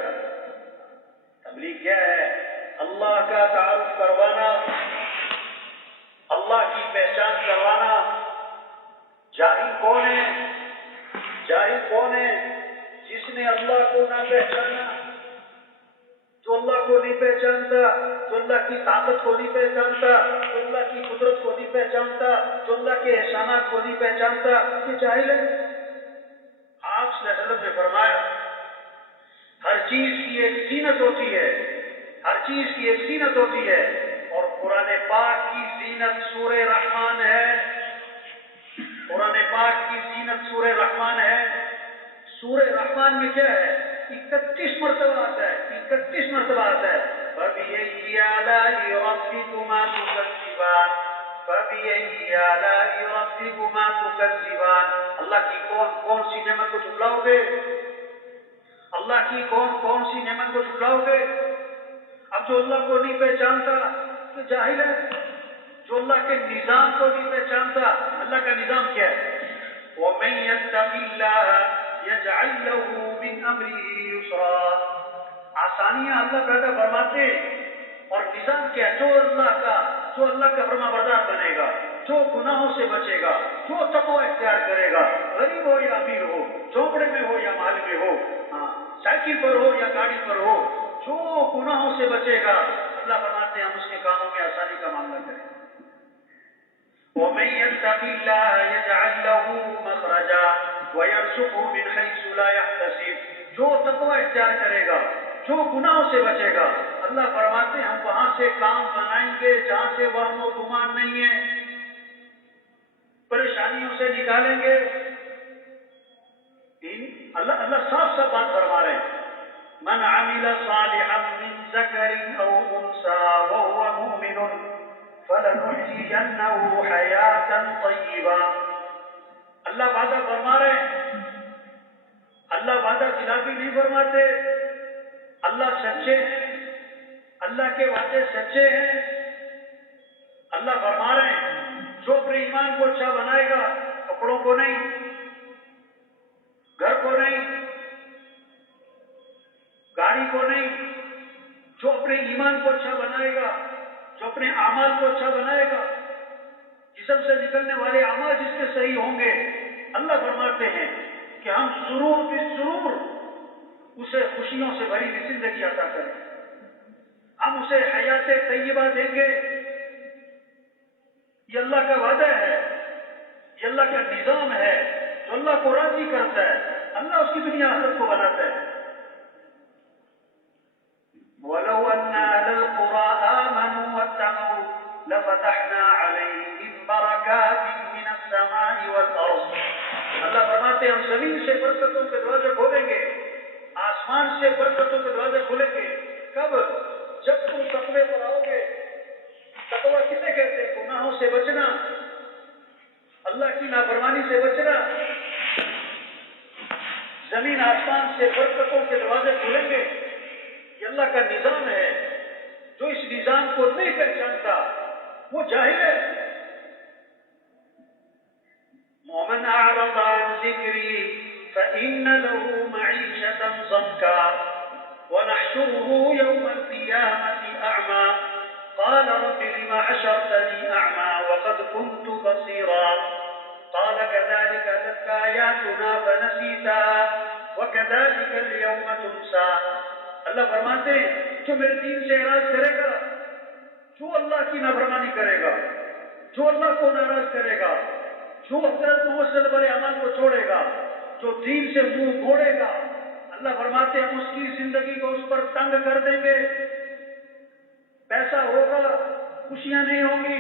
تبلیغ کیا ہے؟ اللہ کا تعارف کروانا، اللہ کی پہچان کروانا. جاہل کون ہے؟ جاہل کون ہے؟ جس نے اللہ کو نہ پہچانا، جو اللہ کو نہیں پہچانتا، جو اللہ کی طاقت کو نہیں پہچانتا، جو اللہ کی قدرت کو نہیں پہچانتا، جو اللہ کے احسانات کو نہیں پہچانتا، یہ جاہل ہے. آپ صلی اللہ علیہ وسلم نے فرمایا ہر چیز کی ایک زینت ہوتی ہے، ہر چیز کی ایک زینت ہوتی ہے، اور قرآن پاک کی زینت سورہ رحمان ہے. قرآن پاک کی زینت سورہ رحمان ہے. سورہ رحمان میں کیا ہے؟ 31 مرتبہ آتا ہے، 31 مرتبہ آتا ہے. فَبِأَيِّ آلَاءِ رَبِّكُمَا تُكَذِّبَانِ فَبِأَيِّ آلَاءِ رَبِّكُمَا تُكَذِّبَانِ. اللہ کی کون سی نعمت کو جھٹلاؤ گے؟ اللہ کی کون سی نعمت کو جھٹلاؤ گے؟ اب جو اللہ کو نہیں پہچانتا تو جاہل ہے. جو اللہ کے نظام کو نہیں پہچانتا، اللہ کا نظام کیا ہے؟ وَمَن يَتَّقِ اللَّهَ يَجْعَل لَّهُ مِنْ أَمْرِهِ يُسْرًا. آسانیاں اللہ پیدا فرماتے ہیں اور نظام کیا ہے؟ جو اللہ کا فرما بردار بنے گا، جو گناہوں سے بچے گا، جو تقوی اختیار کرے گا، غریب ہو یا امیر ہو، جھونپڑے میں ہو یا محل میں ہو، سائیکل پر ہو یا گاڑی پر ہو، جو گناہوں سے بچے گا، اللہ فرماتے ہیں ہم اس کے کاموں میں آسانی کا معاملہ کریں. وَمَن يَتَّقِ اللَّهَ يَجْعَل لَّهُ مَخْرَجًا وَيَرْزُقْهُ مِنْ حَيْثُ لَا يَحْتَسِبُ. جو تقوی اختیار کرے گا، جو گناہوں سے بچے گا، اللہ فرماتے ہیں ہم وہاں سے کام بنائیں گے جہاں سے وہم و گمان نہیں ہے، پریشانیوں سے نکالیں گے. اللہ صاف صاف بات فرما رہے ہیں. من عمل صالحا من ذکر او انثى وهو مؤمن فلنحيينه حیاتا طیبا. اللہ وعدہ فرما رہے ہیں، اللہ وعدہ خلافی نہیں فرماتے. اللہ سچے ہیں، اللہ کے وعدے سچے ہیں. اللہ فرما رہے ہیں جو اپنے ایمان کو اچھا بنائے گا، کپڑوں کو نہیں، گھر کو نہیں، گاڑی کو نہیں، جو اپنے ایمان کو اچھا بنائے گا، جو اپنے اعمال کو اچھا بنائے گا، جسم سے نکلنے والے اعمال جس میں صحیح ہوں گے، اللہ فرماتے ہیں کہ ہم ضرور اسے خوشیوں سے بھری ہوئی زندگی عطا کریں. ہم اسے حیات طیبہ دیں گے. یہ اللہ کا وعدہ ہے، یہ اللہ کا نظام ہے جو اللہ کو راضی کرتا ہے. اللہ اس کی دنیا آخرت کو بناتا ہے. وَلَوْ أَنَّ أَهْلَ الْقُرَىٰ آمَنُوا وَاتَّقَوْا لَفَتَحْنَا عَلَيْهِمْ بَرَكَاتٍ مِّنَ السَّمَاءِ وَالْأَرْضِ. اللہ فرماتے ہیں ہم زمین سے برکتوں کے دروازے کھولیں گے، آسمان سے برکتوں کے دروازے کھولیں گے. کب؟ جب تم تقوی پر آؤ گے. تقوی کسے کہتے ہیں؟ گناہوں سے بچنا، اللہ کی نافرمانی سے بچنا. زمین آسمان سے برکتوں کے دروازے کھولیں گے. یہ اللہ کا نظام ہے. جو اس نظام کو نہیں پہچانتا وہ جاہل ہے. وَمَنْ أَعْرَضَ عَنْ ذِكْرِي فَإِنَّ لَهُ مَعِيشَةً ضَنكًا وَنَحْشُرُهُ يَوْمَ الْقِيَامَةِ أَعْمَىٰ قَالَ رَبِّ لِمَ حَشَرْتَنِي كنت بصيرا قال كذلك أتتك آياتنا فنسيتها وكذلك اليوم تنسى. اللہ فرماتے ہیں جو میرے دین سے اعراض کرے گا، جو اللہ کی نافرمانی کرے گا، جو اللہ کو ناراض کرے گا، جو حضرت محمد صلی اللہ علیہ وسلم کو چھوڑے گا، جو دین سے منہ موڑے گا، اللہ فرماتے ہیں ہم اس کی زندگی کو اس پر تنگ کر دیں گے. پیسہ ہوگا، خوشیاں نہیں ہوں گی،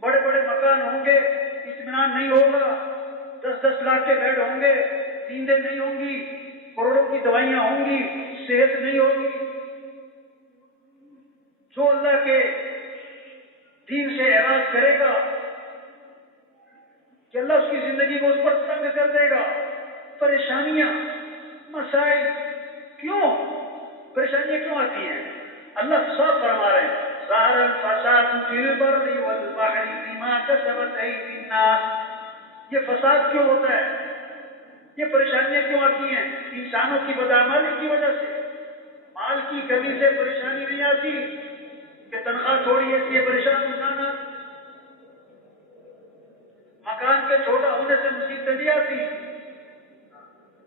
بڑے بڑے مکان ہوں گے، اطمینان نہیں ہوگا، 10-10 لاکھ کے بیڈ ہوں گے، نیندیں نہیں ہوں گی، کروڑوں کی دوائیاں ہوں گی، صحت نہیں ہوگی. جو اللہ کے دین سے اعراض کرے گا کہ اللہ اس کی زندگی کو اس پر تنگ کر دے گا. پریشانیاں، مسائل، کیوں پریشانیاں کیوں آتی ہیں؟ اللہ صاف فرما رہے ہیں ظاہر الفساد فی البر والبحر بما کسبت ایدی الناس. یہ فساد کیوں ہوتا ہے؟ یہ پریشانیاں کیوں آتی ہیں؟ انسانوں کی بدعمالی کی وجہ سے. مال کی کمی سے پریشانی نہیں آتی کہ تنخواہ تھوڑی ہے اس لیے پریشان انسان. مکان کے چھوٹا ہونے سے مصیبتیں نہیں آتی.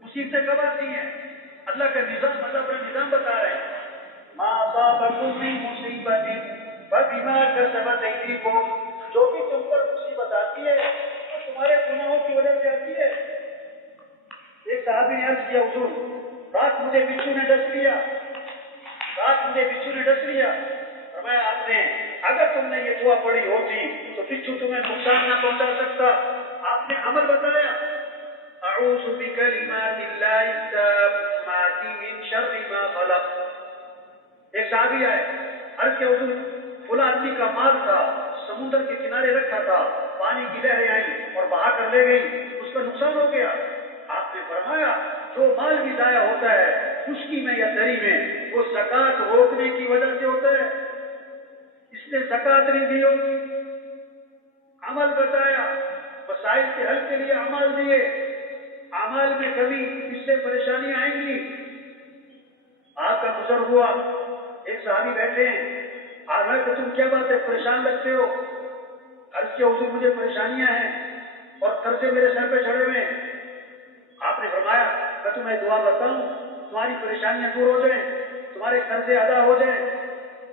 مصیبتیں کب آتی ہیں؟ اللہ کا نظام، اللہ اپنا نظام بتا رہے ہیں ما اصابکم من مصیبت فبما کسبت ایدیکم. جو بھی تم پر مصیبت آتی ہے وہ تمہارے گناہوں کی وجہ سے آتی ہے. ایک صحابی نے عرض کیا حضور رات مجھے بچھو نے ڈس لیا، رات مجھے بچھو نے ڈس لیا. فرمایا آپ نے اگر تم نے یہ دعا پڑھی ہوتی تو بچھو تمہیں نقصان نہ پہنچا سکتا. آپ نے عمل بتایا اعوذ بکلمات اللہ التامات من شر ما خلق. ایک صحابی آئے عرض کے حضور فلاں آدمی کا مال تھا، سمندر کے کنارے رکھا تھا، پانی کی لہریں آئیں اور بہا کر لے گئی، اس کا نقصان ہو گیا. آپ نے فرمایا جو مال بھی ضائع ہوتا ہے خشکی میں یا تری میں وہ زکات روکنے کی وجہ سے ہوتا ہے. اس نے زکات نہیں دی ہوگی. عمل بتایا، مسائل کے حل کے لیے عمل دیے. اعمال میں کمی، اس سے پریشانیاں آئیں گی. آپ کا گزر ہوا، ایک صحابی بیٹھے ہیں، آپ ہے کہ تم کیا بات ہے پریشان لگتے ہو؟ عرض کیا حضور مجھے پریشانیاں ہیں اور قرضے میرے سر پہ چڑھے ہوئے ہیں. آپ نے فرمایا میں تمہیں دعا بتاؤں تمہاری پریشانیاں دور ہو جائیں، تمہارے قرضے ادا ہو جائیں.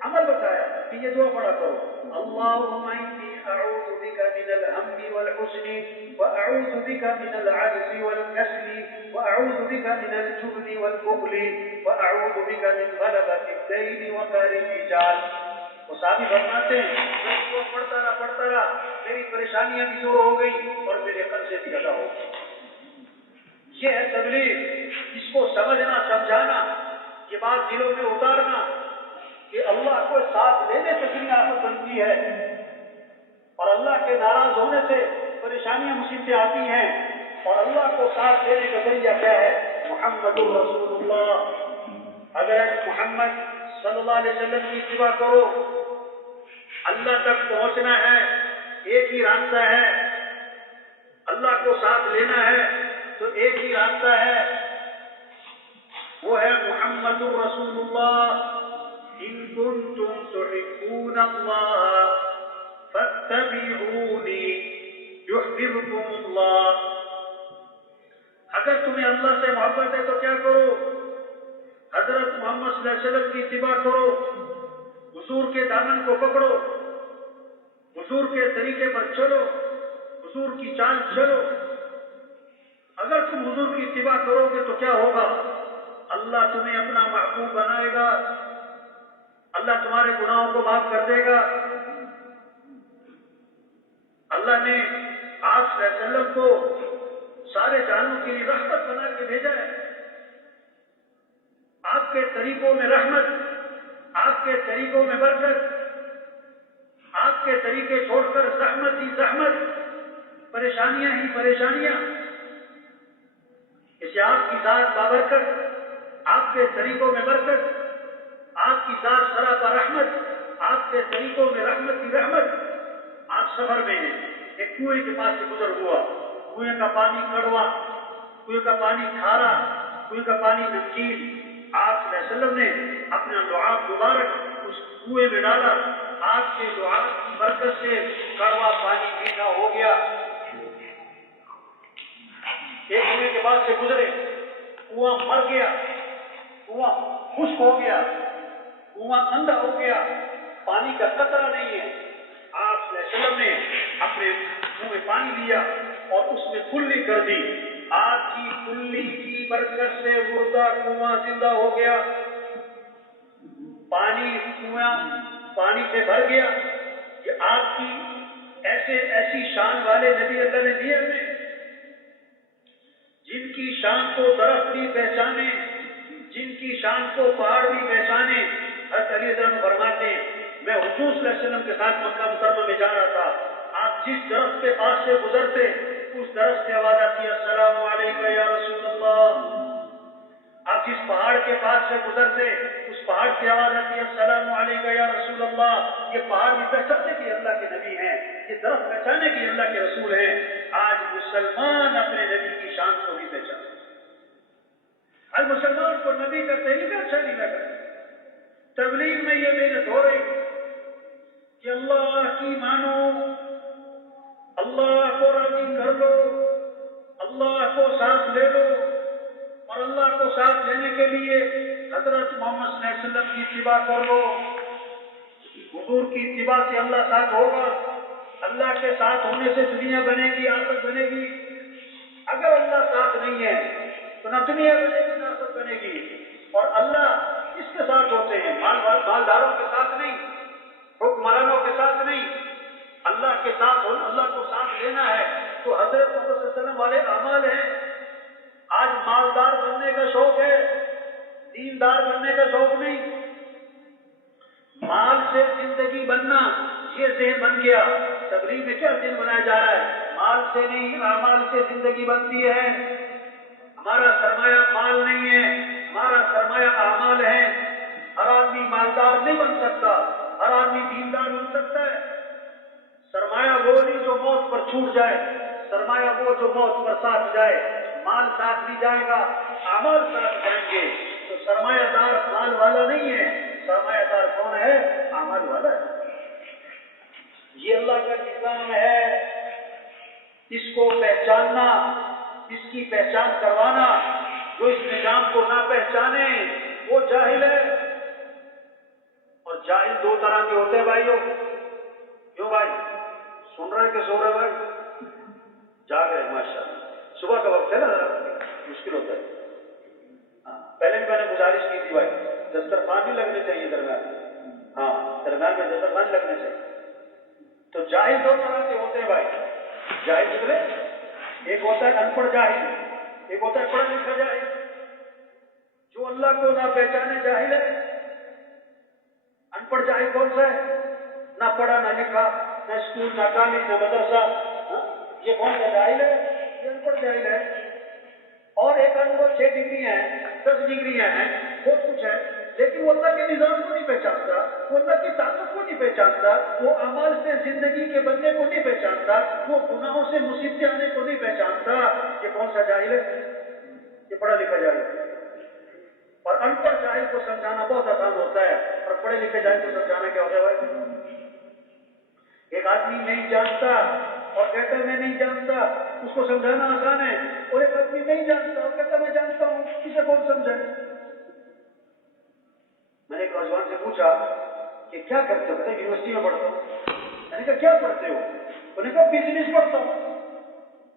عمل بتایا کہ یہ دعا پڑھا کرو اللہم انی اعوذ بک من الہم والحزن واعوذ بک من العجز والکسل واعوذ بک من الجبن والبخل واعوذ بک من غلبۃ الدین وقہر الرجال. وہ صحابی فرماتے ہیں میں دعا پڑھتا رہا میری پریشانیاں بھی دور ہو گئی اور میرے قرضے بھی ادا ہو گئے. یہ ہے تبلیغ. اس کو سمجھنا، سمجھانا، یہ بات دلوں میں اتارنا کہ اللہ کو ساتھ لینے سے دنیا آفت بنتی ہے اور اللہ کے ناراض ہونے سے پریشانیاں مصیبتیں آتی ہیں. اور اللہ کو ساتھ دینے کا ذریعہ کیا ہے؟ محمد الرسول اللہ. اگر محمد صلی اللہ علیہ وسلم کی اتباع کرو، اللہ تک پہنچنا ہے. ایک ہی راستہ ہے، اللہ کو ساتھ لینا ہے تو ایک ہی راستہ ہے، وہ ہے محمد الرسول اللہ. ان کنتم تحبون اللہ فاتبعونی یحببکم اللہ. اگر تمہیں اللہ سے محبت ہے تو کیا کرو؟ حضرت محمد صلی اللہ علیہ وسلم کی اتباع کرو، حضور کے دامن کو پکڑو، حضور کے طریقے پر چلو، حضور کی چال چلو. اگر تم حضور کی اتباع کرو گے تو کیا ہوگا؟ اللہ تمہیں اپنا محبوب بنائے گا، اللہ تمہارے گناہوں کو معاف کر دے گا. اللہ نے آپ صلی اللہ علیہ وسلم کو سارے جانوں کے لیے رحمت بنا کے بھیجا ہے. آپ کے طریقوں میں رحمت، آپ کے طریقوں میں برکت، آپ کے طریقے چھوڑ کر زحمت ہی زحمت، پریشانیاں ہی پریشانیاں. اسے آپ کی ذات بابرکت، آپ کے طریقوں میں برکت، آپ کی ذات سراپا رحمت، آپ کے طریقوں میں رحمت ہی رحمت. آپ سفر میں ہیں، ایک کنویں کے پاس سے گزر ہوا، کنویں کا پانی کڑوا، کنویں کا پانی کھارا، کنویں کا پانی نمکین. آپ صلی اللہ علیہ وسلم نے اپنا لعاب مبارک اس کنویں میں ڈالا، آپ کے دعا کی برکت سے کڑوا پانی میٹھا ہو گیا. ایک کنویں کے بعد سے گزرے, کنواں مر گیا, کنواں خشک ہو گیا, کنواں اندھا ہو گیا, پانی کا قطرہ نہیں ہے. آپ صلی اللہ علیہ وسلم نے اپنے منہ میں پانی لیا اور اس میں کلی کر دی. آپ کی کلی کی برکت سے مردہ کنواں زندہ ہو گیا. کنواں پانی سے بھر گیا. یہ آپ کی ایسی شان والے نبی اللہ نے دیے ہمیں, جن کی شان کو درخت بھی پہچانے, جن کی شان کو پہاڑ بھی پہچانے. حضرت علی رضی اللہ عنہ فرماتے ہیں, میں حضور صلی اللہ علیہ وسلم کے ساتھ مکہ مکرمہ میں جا رہا تھا. آپ جس درخت کے پاس سے گزرتے اس درخت سے آواز آتی, السلام علیکم یا رسول اللہ. آپ جس پہاڑ کے پاس سے گزرتے اس پہاڑ کی آواز آتی ہے, السلام علیکم یا رسول اللہ. یہ پہاڑ بھی پہچانے کے اللہ کے نبی ہیں, یہ درخت پہچانے کے اللہ کے رسول ہیں. آج مسلمان اپنے نبی کی شان کو بھی پہچانے. آج مسلمان کو نبی کا طریقہ اچھا نہیں لگا. تبلیغ میں یہ محنت ہو رہی کہ اللہ کی مانو, اللہ کو راضی کر لو, اللہ کو ساتھ لے لو, اور اللہ کو ساتھ لینے کے لیے حضرت محمد صلی اللہ علیہ وسلم کی اتباع کر لو. حضور کی اتباع سے اللہ ساتھ ہوگا. اللہ کے ساتھ ہونے سے دنیا بنے گی, آخرت بنے گی. اگر اللہ ساتھ نہیں ہے تو نہ دنیا بنے گی نہ آخرت بنے گی. اور اللہ کس کے ساتھ ہوتے ہیں؟ مالداروں کے ساتھ نہیں, حکمرانوں کے ساتھ نہیں. اللہ کے ساتھ ہونا, اللہ کو ساتھ لینا ہے تو حضرت محمد صلی اللہ علیہ وسلم والے اعمال ہیں. آج مالدار بننے کا شوق ہے, دیندار بننے کا شوق نہیں. مال سے زندگی بننا یہ ذہن بن گیا. تبلیغ میں کیا ذہن بنایا جا رہا ہے؟ مال سے نہیں, اعمال سے زندگی بنتی ہے. ہمارا سرمایہ مال نہیں ہے, ہمارا سرمایہ اعمال ہے. ہر آدمی مالدار نہیں بن سکتا, ہر آدمی دیندار بن سکتا ہے. سرمایہ وہ نہیں جو موت پر چھوٹ جائے, سرمایہ وہ جو موت پر ساتھ جائے. مال ساتھ بھی جائے گا, اعمال ساتھ جائیں گے. تو سرمایہ دار مال والا نہیں ہے, سرمایہ دار کون ہے؟ اعمال والا ہے. یہ اللہ کا نظام ہے. اس کو پہچاننا, اس کی پہچان کروانا. جو اس نظام کو نہ پہچانے وہ جاہل ہے. اور جاہل دو طرح کے ہوتے ہیں بھائیوں. کیوں بھائی, سن رہے کہ سو رہے بھائی؟ جاگ رہے ماشاء اللہ. صبح کا وقت ہے نا, مشکل ہوتا ہے. پہلے بھی میں نے گزارش کی تھی بھائی, دسترخوان بھی لگنے چاہیے درمیان. ہاں, درمیان میں دسترخوان لگنے چاہیے. تو جاہل دو طرح کے ہوتے ہیں بھائی. جاہل کتنے؟ ایک ہوتا ہے ان پڑھ جاہل, ایک ہوتا ہے پڑھا لکھا جاہل. جو اللہ کو نہ پہچانے جاہل ہے. ان پڑھ جاہل کون سا ہے؟ نہ پڑھا نہ لکھا, نہ اسکول نہ کالج نہ مدرسہ. یہ کون سا جاہل ہے؟ یہ ان پڑھ جاہل ہے. اور ایک آدمی کو 6 ڈگریاں ہیں, 10 ڈگریاں ہیں, بہت کچھ ہے, لیکن وہ اللہ کے نظام کو نہیں پہچانتا, وہ اللہ کی طاقت کو نہیں پہچانتا, وہ اعمال سے زندگی کے بننے کو نہیں پہچانتا, وہ گناہوں سے مصیبتیں آنے کو نہیں پہچانتا. یہ کون سا جاہل ہے؟ یہ پڑھا لکھا جاہل ہے. اور ان پڑھ جاہل کو سمجھانا بہت آسان ہوتا ہے, اور پڑھے لکھے جاہل کو سمجھانا کیا ہوتا ہے بھائی؟ ایک آدمی نہیں جانتا اور کہتا ہے میں نہیں جانتا, اس کو سمجھانا آسان ہے. اور ایک آدمی نہیں جانتا اور کہتا میں جانتا ہوں, اسے کون سمجھائے؟ میں نے ایک نوجوان سے پوچھا کہ کیا کرتے ہو؟ کہتے یونیورسٹی میں پڑھتا ہوں. میں نے کہا کیا پڑھتے ہو؟ انہوں نے کہا بزنس پڑھتا ہوں.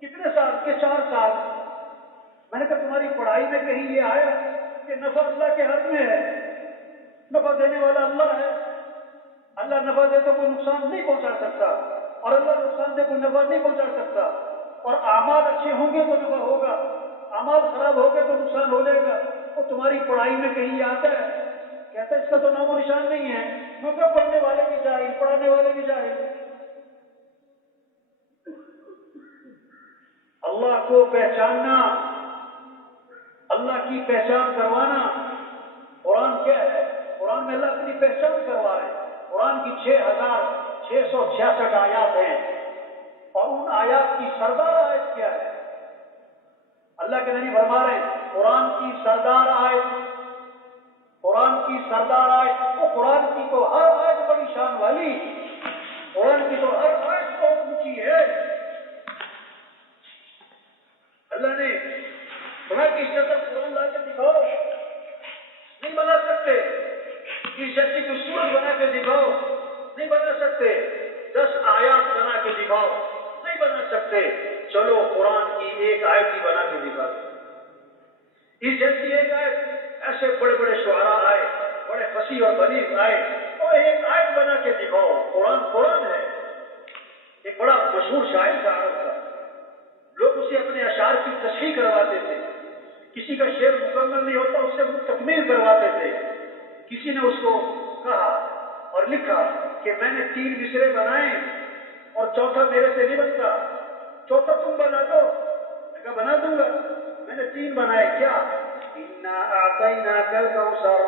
کتنے سال کے؟ 4 سال. میں نے کہا تمہاری پڑھائی میں کہیں یہ آیا کہ نفع اللہ کے ہاتھ میں ہے, نفع دینے والا اللہ ہے, اللہ نفع دے تو کوئی نقصان نہیں پہنچا سکتا, اور اللہ نقصان دے کوئی نفع نہیں پہنچا سکتا. اور اعمال اچھے ہوں گے تو نفع ہوگا, اعمال خراب ہو گئے تو نقصان ہو جائے گا. اور تمہاری پڑھائی میں کہیں یہ آتا ہے؟ کہتا ہے اس کا تو نام و نشان نہیں ہے. میں کہا پڑھنے والے بھی جاہل, پڑھانے والے بھی جاہل. اللہ کو پہچاننا, اللہ کی پہچان کروانا. قرآن کیا ہے؟ قرآن میں اللہ اپنی پہچان کروا رہے ہیں. قرآن کی 6666 آیات ہیں, اور ان آیات کی سردار آیت کیا ہے؟ اللہ کے نبی فرما رہے ہیں قرآن کی سردار آیت, قرآن کی سردار آیت. وہ قرآن کی تو ہر آیت بڑی شان والی, اور بلیغ آئے اور ایک آیت بنا کے دکھاؤ. قرآن ہے. ایک بڑا مشہور شاعر تھا عرب کا. لوگ اسے اپنے اشعار کی تصحیح کرواتے تھے. کسی کا شعر مکمل نہیں ہوتا اس سے وہ تکمیل کرواتے تھے. کسی نے اس کو کہا اور لکھا کہ میں نے 3 مصرے بنائے اور چوتھا میرے سے نہیں بنتا, چوتھا تم بنا دو. میں کہا بنا دوں گا. میں نے 3 بنائے. کیا؟ انا اعطیناک الکوثر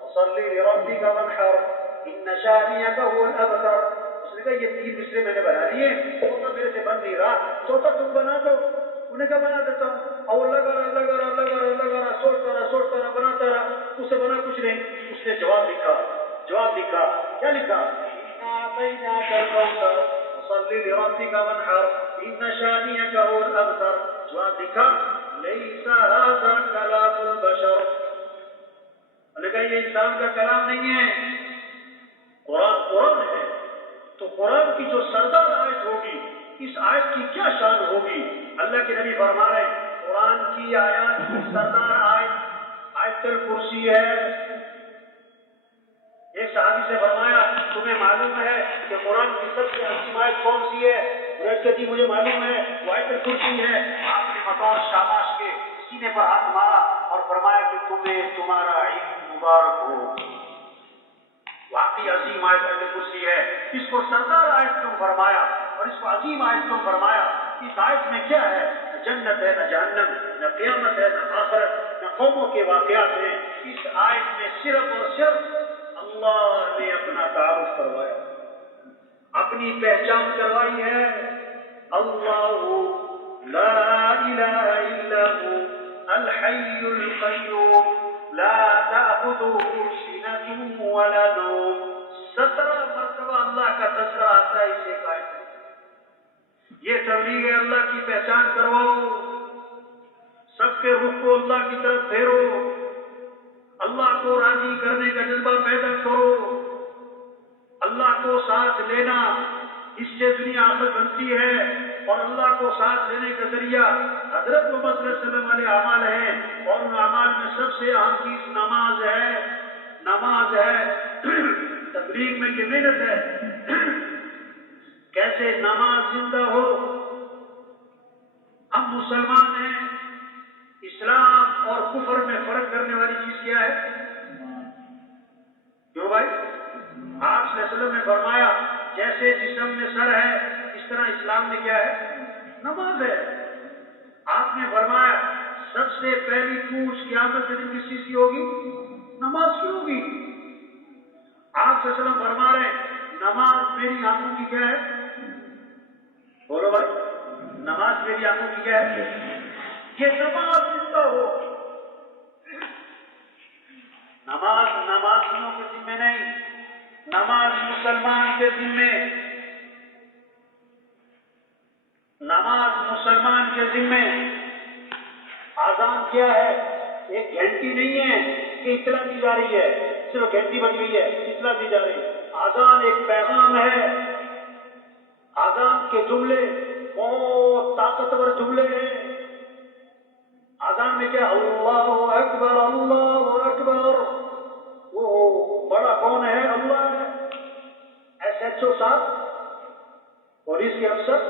فصل لربک وانحر ان شانئک هو الابتر. اس نے کہا یہ 3 مصرے میں نے بنا لیے, چوتھا میرے سے بن نہیں رہا, چوتھا تم بنا دو. انہوں نے کہا بنا دیتا ہوں. اور لگا رہا سوچتا رہا بناتا رہا, اس سے بنا کچھ نہیں. اس نے جواب لکھا. کیا لکھا؟ انا اعطیناک الکوثر فصل لربک وانحر ان شانئک هو الابتر. جواب لکھا لیس ھذا کلام البشر. انہوں نے کہا یہ انسان کا کلام نہیں ہے, قرآن ہے. تو قرآن کی جو سردار آیت ہوگی, اس آیت کی کیا شان ہوگی؟ اللہ کے نبی فرما رہے ہیں قرآن کی آیات کی سردار آیت الکرسی ہے. ایک صحابی سے فرمایا تمہیں معلوم ہے کہ قرآن کی سب سے عظیم آیت کون سی ہے؟ جی مجھے معلوم ہے وہ آیت الکرسی ہے. آپ نے بطور شاباش کے سینے پر ہاتھ مارا اور فرمایا کہ تمہیں تمہارا عید مبارک ہو. واقعی عظیم آیت الکرسی ہے. اس کو سردار آیت کیوں فرمایا اور اس کو عظیم آیت کیوں فرمایا؟ اس آیت میں کیا ہے؟ نہ جنت ہے, نہ جہنم, نہ قیامت ہے, نہ آخرت, نہ قوموں کے واقعات ہیں. اس آیت میں صرف اور صرف اللہ نے اپنا تعارف کروایا, اپنی پہچان کروائی ہے. اللہ لا الہ الا هو الحی القیوم لا تأخذه سنة ولا نوم. 17 مرتبہ اللہ کا تذکرہ آتا ہے اس ایک آیت میں. یہ تبلیغ ہے, اللہ کی پہچان کرواؤ, سب کے رخ کو اللہ کی طرف پھیرو, اللہ کو راضی کرنے کا جذبہ پیدا کرو. اللہ کو ساتھ لینا, اس سے دنیا آخرت بنتی ہے, اور اللہ کو ساتھ لینے کا ذریعہ حضرت محمد صلی اللہ علیہ وسلم والے اعمال ہیں, اور ان اعمال میں سب سے اہم چیز نماز ہے. تبلیغ میں یہ محنت ہے کیسے نماز زندہ ہو. ہم مسلمان ہیں, اسلام اور کفر میں فرق کرنے والی چیز کیا ہے؟ کیوں بھائی؟ آپ صلی اللہ علیہ وسلم نے فرمایا جیسے جسم میں سر ہے اس طرح اسلام میں کیا ہے؟ نماز ہے. آپ نے فرمایا سب سے پہلی پوچھ قیامت کے دن کس چیز کی ہوگی؟ نماز کی ہوگی. آپ صلی اللہ علیہ وسلم فرما رہے ہیں نماز میری آنکھوں کی کیا ہے؟ بولو بھائی, نماز میری آنکھوں کی کیا ہے؟ یہ نماز زندہ ہو. نماز نمازیوں کے ذمے نہیں, نماز مسلمان کے ذمے. نماز مسلمان کے ذمے. آزان کیا ہے؟ ایک گھنٹی نہیں ہے کہ اطلاع دی جا رہی ہے, صرف گھنٹی بج گئی ہے اطلاع دی جا رہی ہے. آزان ایک پیغام ہے. آزان کے جملے بہت طاقتور جملے ہیں. آزان میں کیا؟ اللہ اکبر اللہ اکبر. وہ بڑا کون ہے؟ اللہ ہے. SHO صاحب, پولیس کے افسر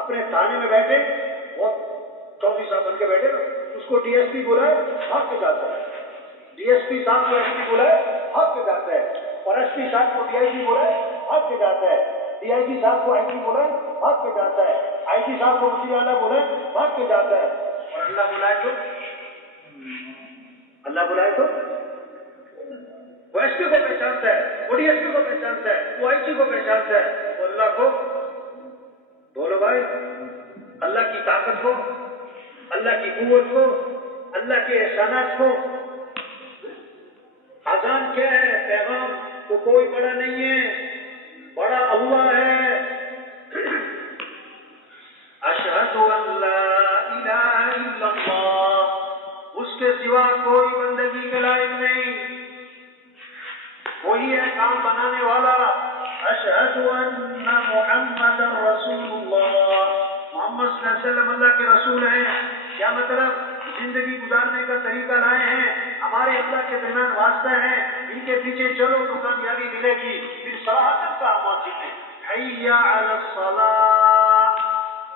اپنے تھانے میں بیٹھے, بہت چوکی صاحب بن کے بیٹھے, اس کو DSP بلائے بھاگ کے جاتا ہے. DSP صاحب کو SP بلائے بھاگ کے جاتا ہے, اور SP صاحب کو DIG بلائے بھاگ کے جاتا ہے, DIG صاحب کو IG بلائے بھاگ کے جاتا ہے, IG صاحب کو وزیر اعلیٰ بلائے بھاگ کے جاتا ہے. اور اللہ بلائے تو وہ SP کو پہچانتا ہے, وہ DSP کو پہچانتا ہے, وہ IG کو پہچانتا ہے, وہ اللہ کو. بولو بھائی, اللہ کی طاقت کو, اللہ کی قوت کو, اللہ کے احسانات کو. آزان کیا ہے؟ پیغام. تو کوئی بڑا نہیں ہے, بڑا اللہ ہے. اشہد ان لا الہ الا اللہ, اس کے سوا کوئی بندگی کے لائق نہیں, وہی ہے کام بنانے والا. اشہد ان محمد رسول اللہ, محمد صلی اللہ علیہ وسلم اللہ کے رسول ہیں. کیا مطلب؟ زندگی گزارنے کا طریقہ لائے ہیں, ہمارے اللہ کے درمیان واسطہ ہیں, ان کے پیچھے چلو تو کامیابی ملے گی. پھر صراحتاً کہا مؤذن نے حی علی الصلاۃ.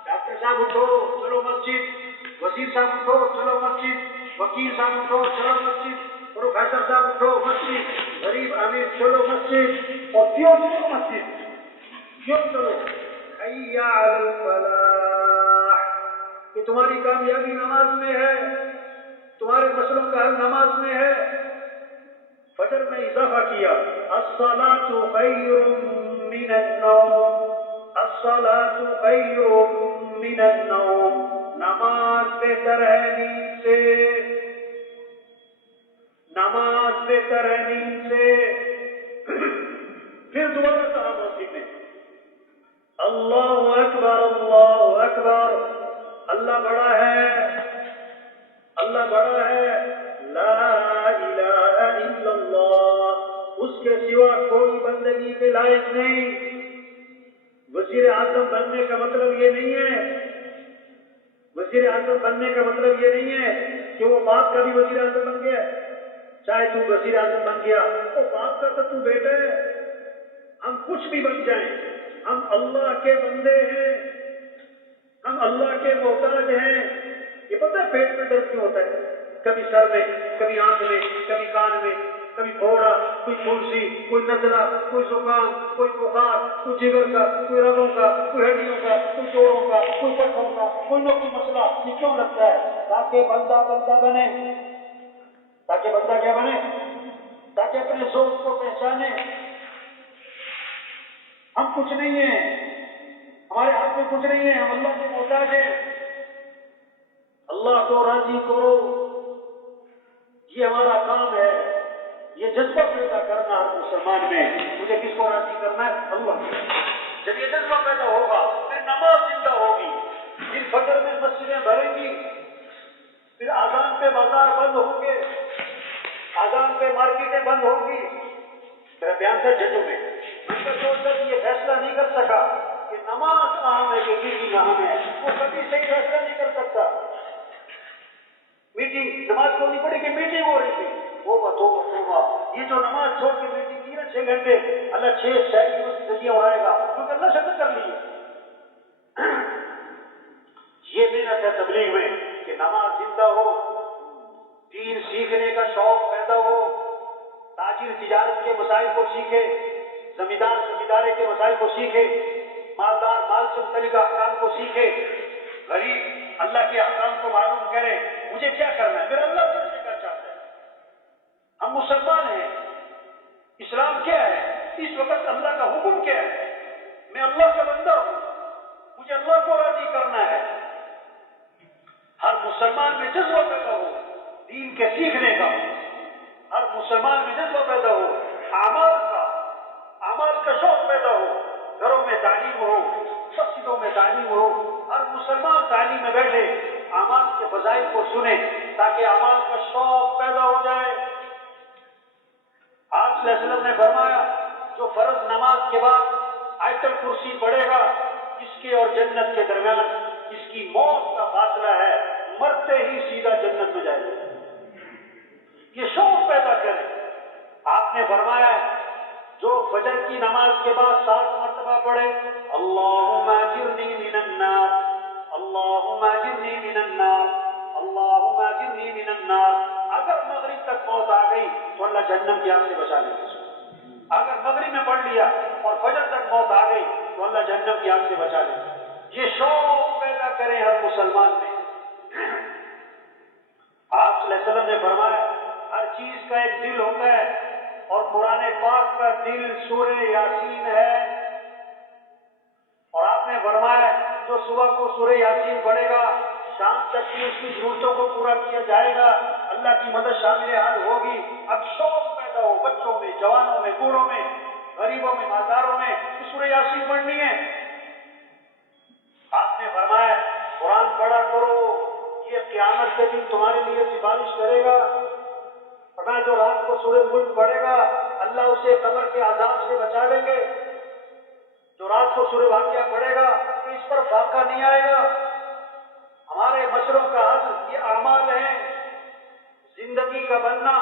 ڈاکٹر صاحب اٹھو چلو مسجد, وزیر صاحب اٹھو چلو مسجد, وکیل صاحب اٹھو چلو مسجد, پروفیسر صاحب اٹھو مسجد, غریب امیر چلو مسجد, اور کیوں چلو مسجد, کیوں چلو حی علی الفلاح, کہ تمہاری کامیابی نماز میں ہے, تمہارے مسئلوں کا حل نماز میں ہے. فجر میں اضافہ کیا الصلاۃ خیر من النوم, الصلاۃ خیر من النوم, نماز بہتر ہے نیند سے, نماز بہتر ہے نیند سے. پھر دوبارہ کہا مؤذن نے اللہ اکبر اللہ اکبر, اللہ بڑا ہے, اللہ بڑا ہے, لا الہ الا اللہ, اس کے سوا کوئی بندگی کے لائق نہیں. وزیر اعظم بننے کا مطلب یہ نہیں ہے, وزیر اعظم بننے کا مطلب یہ نہیں ہے کہ وہ باپ کا بھی وزیر اعظم بن گیا. چاہے تو وزیر اعظم بن گیا, وہ باپ کا تو بیٹا ہے. ہم کچھ بھی بن جائیں, ہم اللہ کے بندے ہیں, ہم اللہ کے محتاج ہیں. یہ پتہ ہے پیٹ میں درد کیوں ہوتا ہے؟ کبھی سر میں, کبھی آنکھ میں, کبھی کان میں, کبھی پھوڑا, کوئی کھانسی, کوئی نزلہ, کوئی زکام, کوئی بخار, کوئی جگر کا, کوئی رگوں کا, کوئی ہڈیوں کا, کوئی جوڑوں کا, کوئی پٹھوں کا, کوئی نہ کوئی مسئلہ. یہ کیوں لگتا ہے؟ تاکہ بندہ بندہ بنے, تاکہ بندہ کیا بنے, تاکہ اپنے ذوق کو پہچانے. ہم کچھ نہیں ہیں, ہمارے ہاتھ میں کچھ نہیں ہے, ہم اللہ کے محتاج ہیں. اللہ کو راضی کرو, یہ ہمارا کام ہے. یہ جذبہ پیدا کرنا ہر مسلمان میں, مجھے کس کو راضی کرنا ہے؟ اللہ. جب یہ جذبہ پیدا ہوگا پھر نماز زندہ ہوگی, پھر فجر میں مسجدیں بھریں گی, پھر اذان پہ بازار بند ہوں گے, اذان پہ مارکیٹیں بند ہوں گی. میرا بیان تھا ججوں میں, جو شخص یہ فیصلہ نہیں کر سکا کہ نماز اہم ہے کہ میٹنگ اہم ہے, وہ کبھی صحیح فیصلہ نہیں کر سکتا. میٹنگ نماز کو نہیں پڑی کہ میٹنگ ہو رہی تھی, توبہ, یہ جو نماز چھوڑ کے میٹنگ کی نا 6 گھنٹے, اللہ 6 شہر کی زندگیاں اڑائے گا, کیونکہ اللہ شکر کر لی ہے. یہ محنت ہے تبلیغ میں کہ نماز زندہ ہو, دین سیکھنے کا شوق پیدا ہو, تاجر تجارت کے مسائل کو سیکھے, زمیندار زمینداری کے مسائل کو سیکھے, مالدار مال سے متعلق احکام کو سیکھے, غریب اللہ کے احکام کو معلوم کرے. مجھے کیا کرنا ہے, میرا اللہ مجھے کیا چاہتا ہے. ہم مسلمان ہیں, اسلام کیا ہے, اس وقت اللہ کا حکم کیا ہے. میں اللہ کا بندہ ہوں, مجھے اللہ کو راضی کرنا ہے. ہر مسلمان میں جذبہ پیدا ہو دین کے سیکھنے کا, ہر مسلمان میں جذبہ پیدا ہو اعمال کا شوق پیدا ہو. گھروں میں تعلیم ہو, مسجدوں میں تعلیم ہو, ہر مسلمان تعلیم میں بیٹھے, اعمال کے فضائل کو سنے تاکہ اعمال کا شوق پیدا ہو جائے. آپ صلی اللہ علیہ وسلم نے فرمایا جو فرض نماز کے بعد آیت الکرسی پڑھے گا, اس کے اور جنت کے درمیان اس کی موت کا فاصلہ ہے, مرتے ہی سیدھا جنت میں جائے گا. یہ شوق پیدا کرے. آپ نے فرمایا جو فجر کی نماز کے بعد 7 مرتبہ پڑھے اللہم اجرنی من النار, اللہم اجرنی من النار, اللہم اجرنی من النار, اگر مغرب تک موت آ گئی تو اللہ جہنم کی آگ سے بچا لے گا. اگر مغرب میں پڑھ لیا اور فجر تک موت آ گئی تو اللہ جہنم کی آگ سے بچا لے گا. یہ شوق پیدا کریں ہر مسلمان میں. آپ صلی اللہ علیہ وسلم نے فرمایا ہر چیز کا ایک دل ہوتا ہے, اور قرآن پاک کا دل سورہ یاسین ہے. اور آپ نے فرمایا جو صبح کو سورہ یاسین پڑھے گا شام تک کی اس کی ضرورتوں کو پورا کیا جائے گا, اللہ کی مدد شامل حال ہوگی. اب شوق پیدا ہو بچوں میں, جوانوں میں, بوڑھوں میں, غریبوں میں, مالداروں میں, سورہ یاسین پڑھنی ہے. آپ نے فرمایا قرآن پڑھا کرو, یہ قیامت کے دن تمہارے لیے سفارش کرے گا. فرمایا جو رات کو سورہ ملک پڑھے گا اللہ اسے قبر کے عذاب سے بچا لیں گے. جو رات کو سورہ واقعہ پڑھے گا تو اس پر فاقہ نہیں آئے گا. ہمارے مسئلوں کا حل یہ اعمال ہیں. زندگی کا بننا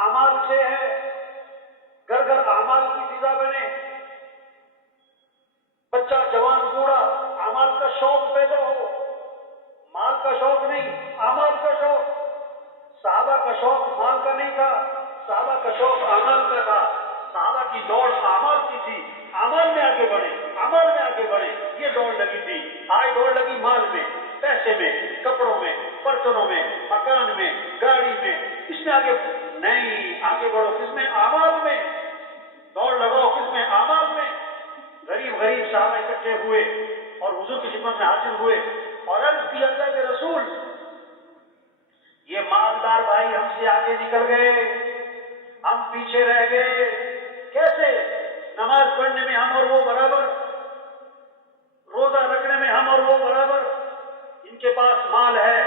اعمال سے ہے. گھر گھر اعمال کی فضا بنے، بچہ جوان بوڑھا اعمال کا شوق پیدا ہو، مال کا شوق نہیں، اعمال کا شوق۔ صحابہ کا شوق مال کا نہیں تھا، صحابہ کا شوق اعمال کا تھا۔ صحابہ کی دوڑ اعمال کی تھی، اعمال میں آگے بڑھے، اعمال میں آگے بڑھے، یہ دوڑ لگی تھی۔ آج دوڑ لگی مال میں، پیسے میں، کپڑوں میں، برتنوں میں، مکان میں، گاڑی میں، اس میں آگے نہیں، آگے بڑھو کس میں؟ اعمال میں دوڑ لگاؤ، کس میں؟ اعمال میں۔ غریب غریب صحابہ اکٹھے ہوئے اور حضور کی خدمت میں حاضر ہوئے اور عرض کیا اللہ کے رسول، یہ مالدار بھائی ہم سے آگے نکل گئے، ہم پیچھے رہ گئے، کیسے؟ نماز پڑھنے میں ہم اور وہ برابر، روزہ رکھنے میں ہم اور وہ برابر، ان کے پاس مال ہے،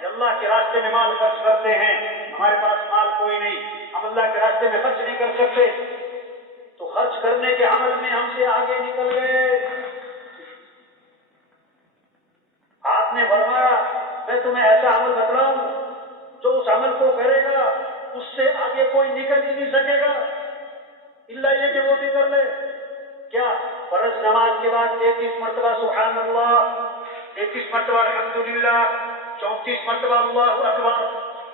یہ اللہ کے راستے میں مال خرچ کرتے ہیں، ہمارے پاس مال کوئی نہیں، ہم اللہ کے راستے میں خرچ نہیں کر سکتے، تو خرچ کرنے کے عمل میں ہم سے آگے نکل گئے۔ آپ نے فرمایا میں تمہیں ایسا عمل بتلاؤں جو اس عمل کو کرے گا اس سے آگے کوئی نکل ہی نہیں سکے گا، الا یہ کہ وہ بھی کر لے۔ کیا؟ فرض نماز کے بعد 33 مرتبہ سبحان اللہ، 33 مرتبہ الحمدللہ، 34 مرتبہ اللہ اکبر،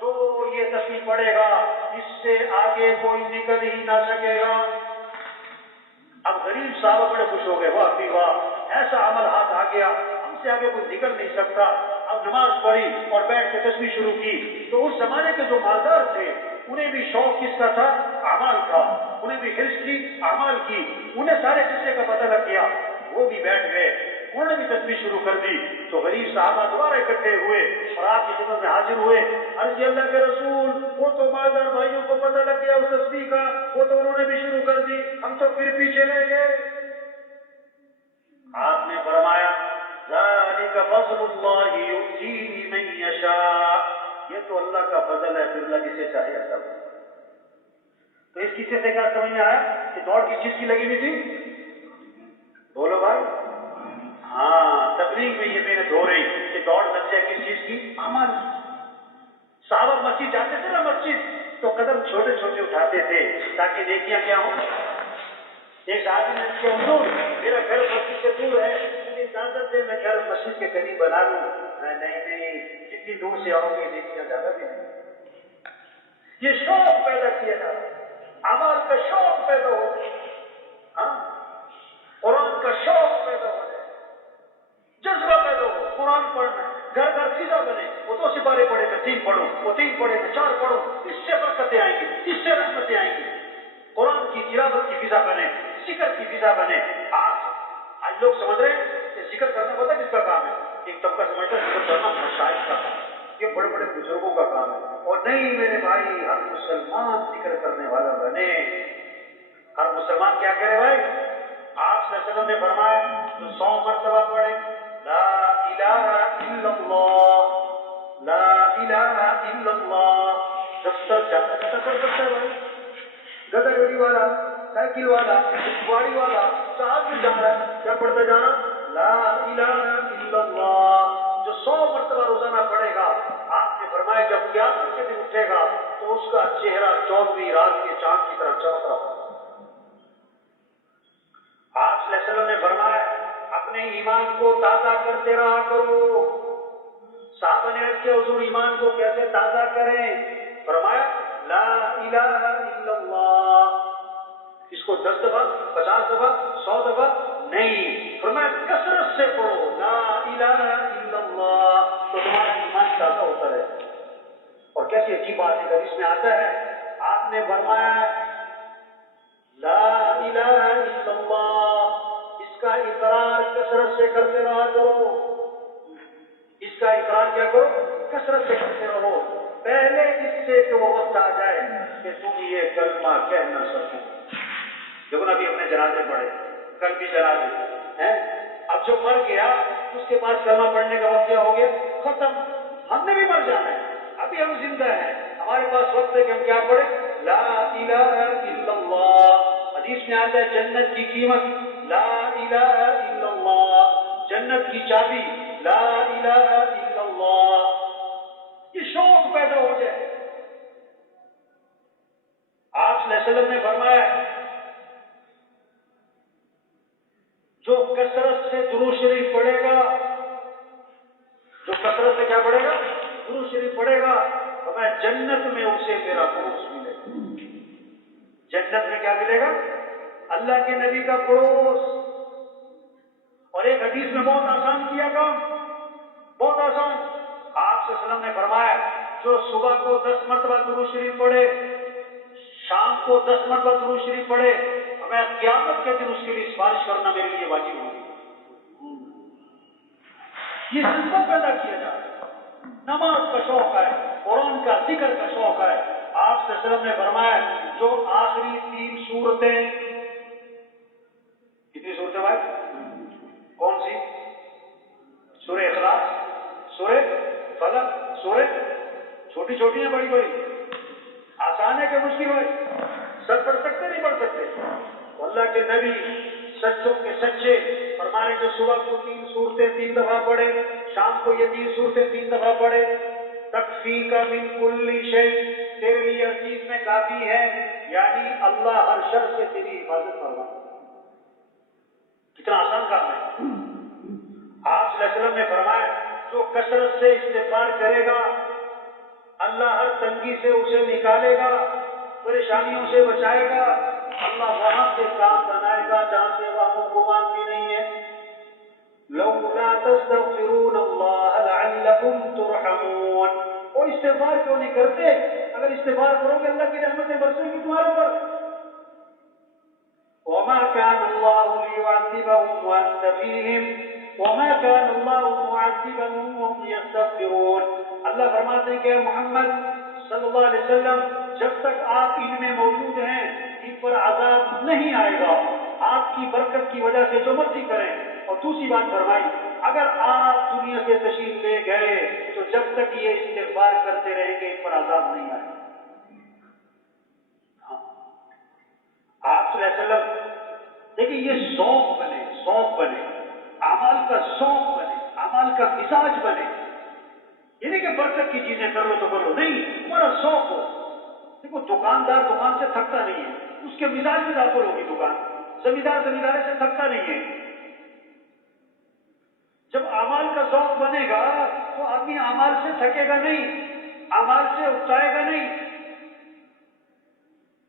تو یہ تسبیح پڑے گا، اس سے آگے کوئی نکل ہی نہ سکے گا۔ اب غریب صاحب بڑے خوش ہو گئے، واہ بھی واہ، ایسا عمل ہاتھ آ گیا، ہم سے آگے کوئی نکل نہیں سکتا۔ اب نماز پڑھی اور بیٹھ کے تسبیح شروع کی، تو اس زمانے کے جو مالدار تھے انہیں بھی شوق کس کا تھا؟ اعمال کا، انہیں بھی حرص تھی اعمال کی، انہیں سارے قصے کا پتہ لگ گیا، وہ بھی بیٹھ گئے، انہوں نے بھی تسبیح شروع کر دی۔ تو غریب صحابہ دوبارہ اکٹھے ہوئے اور آپ کی خدمت میں حاضر ہوئے، عرض کیا اللہ کے رسول، وہ تو مالدار بھائیوں کو پتہ لگ گیا اس تسبیح کا، وہ تو انہوں نے بھی شروع کر دی، ہم تو پھر پیچھے رہ گئے۔ آپ نے فرمایا ذالک فضل اللہ یؤتیہ من یشاء، یہ تو اللہ کا فضل ہے، پھر اللہ جسے چاہے عطا کرے۔ تو اس قصے سے کیا سمجھ میں آیا کہ دوڑ کس چیز کی لگی ہوئی تھی؟ بولو بھائی، ہاں، تبلیغ میں یہ محنت ہو رہی کہ دوڑ لگ جائے کس چیز کی؟ عمل کی۔ صحابہ مسجد جاتے تھے نا، مسجد تو قدم چھوٹے چھوٹے اٹھاتے تھے تاکہ نیکیاں کیا ہوں۔ ایک آدمی نے کیا، حضور میرا گھر مسجد سے دور ہے، مجھے اجازت دے میں گھر مسجد کے قریب بنا لوں۔ نہیں، جتنی دور سے آؤ گے نیکیاں زیادہ بھی نہیں۔ یہ شوق پیدا کیا تھا، عمل کا شوق پیدا ہو، ہاں، قرآن کا شوق پیدا ہو جائے، جذبہ پیدا ہو، قرآن پڑھنا، گھر گھر فضا بنے، وہ 2 سپارے پڑھے تو 3 پڑھو، وہ 3 پڑھے تو 4 پڑھو، اس سے برکتیں آئیں گی، اس سے رحمتیں آئیں گی۔ قرآن کی تلاوت کی فضا بنے، ذکر کی فضا بنے۔ آج لوگ سمجھ رہے ہیں کہ ذکر کرنا پتہ کس کا کام ہے؟ ایک طبقہ سمجھتا ہے ذکر کرنا مشائخ کا کام، یہ بڑے بڑے بزرگوں کا کام ہے، اور نہیں میرے بھائی، ہر مسلمان ذکر کرنے والا بنے۔ ہر مسلمان کیا کرے بھائی؟ آپ صلی اللہ علیہ وسلم نے فرمایا جو 100 مرتبہ پڑھے لا الہ الا اللہ، لا الہ الا اللہ، دفتر جاتا جاتا پڑھ سکتا ہے بھائی، گدا گڑی والا، سائیکل والا، گاڑی والا، صاحب بھی جا رہا ہے، کیا پڑھتا جا رہا؟ لا الہ الا اللہ، جو 100 مرتبہ روزانہ پڑھے گا، آپ نے فرمایا جب قیامت کے دن اٹھے گا تو اس کا چہرہ 14ویں رات کے چاند کی طرح چمک رہا ہوگا۔ آپ صلی اللہ علیہ وسلم نے فرمایا اپنے ایمان کو تازہ کرتے رہا کرو۔ صحابہ نے عرض کیا حضور ایمان کو کیسے تازہ کریں؟ فرمایا لا الہ الا اللہ، اس کو 10 دفعہ، 50 دفعہ، 100 دفعہ نہیں، فرمایا کثرت سے پڑھو لا الہ الا اللہ، تو تمہارا ایمان تازہ ہوتا رہے۔ اور کیسی عجیب بات ہے، اس میں آتا ہے آپ نے فرمایا لا الہ الا اللہ، اس کا اقرار کثرت سے کرتے رہا کرو، اس کا اقرار کیا کرو؟ کثرت سے کرتے رہو، پہلے اس سے کہ وہ وقت آ جائے کہ تم یہ کلمہ کہہ نہ سکو۔ دیکھو نا ابھی ہم نے جنازے پڑھے، کل بھی جنازے ہیں، اب جو مر گیا اس کے پاس کلمہ پڑھنے کا وقت کیا ہو گیا؟ ختم۔ ہم نے بھی مر جانا ہے، ابھی ہم زندہ ہیں، ہمارے پاس وقت ہے کہ ہم کیا پڑھیں؟ لا الہ الا اللہ۔ حدیث میں آتا ہے جنت کی قیمت لا الہ الا اللہ، جنت کی چابی لا الہ الا اللہ۔ یہ شوق پیدا ہو جائے، آپ صلی اللہ علیہ وسلم نے فرمایا جو کثرت سے درود شریف پڑھے گا، جو کثرت سے کیا پڑھے گا؟ درود شریف پڑھے گا، تو میں جنت میں اسے میرا پڑوس ملے گا۔ جنت میں کیا ملے گا؟ اللہ کے نبی کا پڑوس۔ اور ایک حدیث میں بہت آسان کیا کام، بہت آسان۔ آپ صلی اللہ علیہ وسلم نے فرمایا جو صبح کو 10 مرتبہ درود شریف پڑھے، شام کو 10 مرتبہ درود شریف پڑھے، میں قیامت کے دن اس کے لیے سفارش کرنا میرے لیے واجب ہوگی۔ یہ جذبہ پیدا کیا جائے۔ نماز کا شوق ہے، قرآن کا ذکر کا شوق ہے۔ آپ صلی اللہ علیہ وسلم نے فرمایا جو آخری 3 سورتیں، کتنی سورتیں بھائی؟ کون سی؟ سورہ اخلاص، سورہ فلق، سورہ چھوٹی چھوٹی ہیں بڑی بڑی، آسان ہے کہ مشکل ہے؟ سب پڑھ سکتے نہیں پڑھ سکتے؟ اللہ کے نبی سچوں کے سچے فرمانے جو صبح کو 3 سورتیں 3 دفعہ پڑھے، شام کو یہ 3 سورتیں 3 دفعہ پڑھے، تکفیک من کل شیء، تیرے لیے ہر چیز میں کافی ہے، یعنی اللہ ہر شر سے تیری حفاظت فرما۔ کتنا آسان کام ہے۔ آپ صلی اللہ علیہ وسلم نے فرمایا جو کثرت سے استغفار کرے گا اللہ ہر تنگی سے اسے نکالے گا، پریشانیوں سے بچائے گا، اللہ وہاں سے کام بنائے گا جہاں سے وہاں گمان بھی نہیں ہے۔ لولا تستغفرون اللہ لعلکم ترحمون۔ وہ استغفار کیوں نہیں کرتے؟ اگر استغفار کرو گے اللہ کی رحمتیں برسیں گی تمہارے پر۔ وما كان الله ليعذبهم وانت فيهم وما كان الله معذبهم وهم يستغفرون۔ اللہ فرماتے ہیں کہ محمد صلی اللہ علیہ وسلم جب تک آپ ان میں موجود ہیں ان پر عذاب نہیں آئے گا، آپ کی برکت کی وجہ سے جو مرضی کریں۔ اور دوسری بات فرمائی اگر آپ دنیا سے تشریف لے گئے تو جب تک یہ استغفار کرتے رہیں گے ان پر عذاب نہیں آئے گا۔ آپ صلی اللہ علیہ وسلم دیکھیں یہ ذوق بنے، ذوق بنے، اعمال کا ذوق بنے، اعمال کا مزاج بنے۔ یہ نہیں کہ برکت کی چیزیں کر لو تو کرو، نہیں، تمہارا ذوق ہو۔ دیکھو دکاندار دکان سے تھکتا نہیں ہے، اس کے مزاج میں داخل ہوگی دکان۔ زمیندار زمیندارے سے تھکتا نہیں ہے۔ جب اعمال کا ذوق بنے گا تو آدمی اعمال سے تھکے گا نہیں، اعمال سے اکتائے گا نہیں،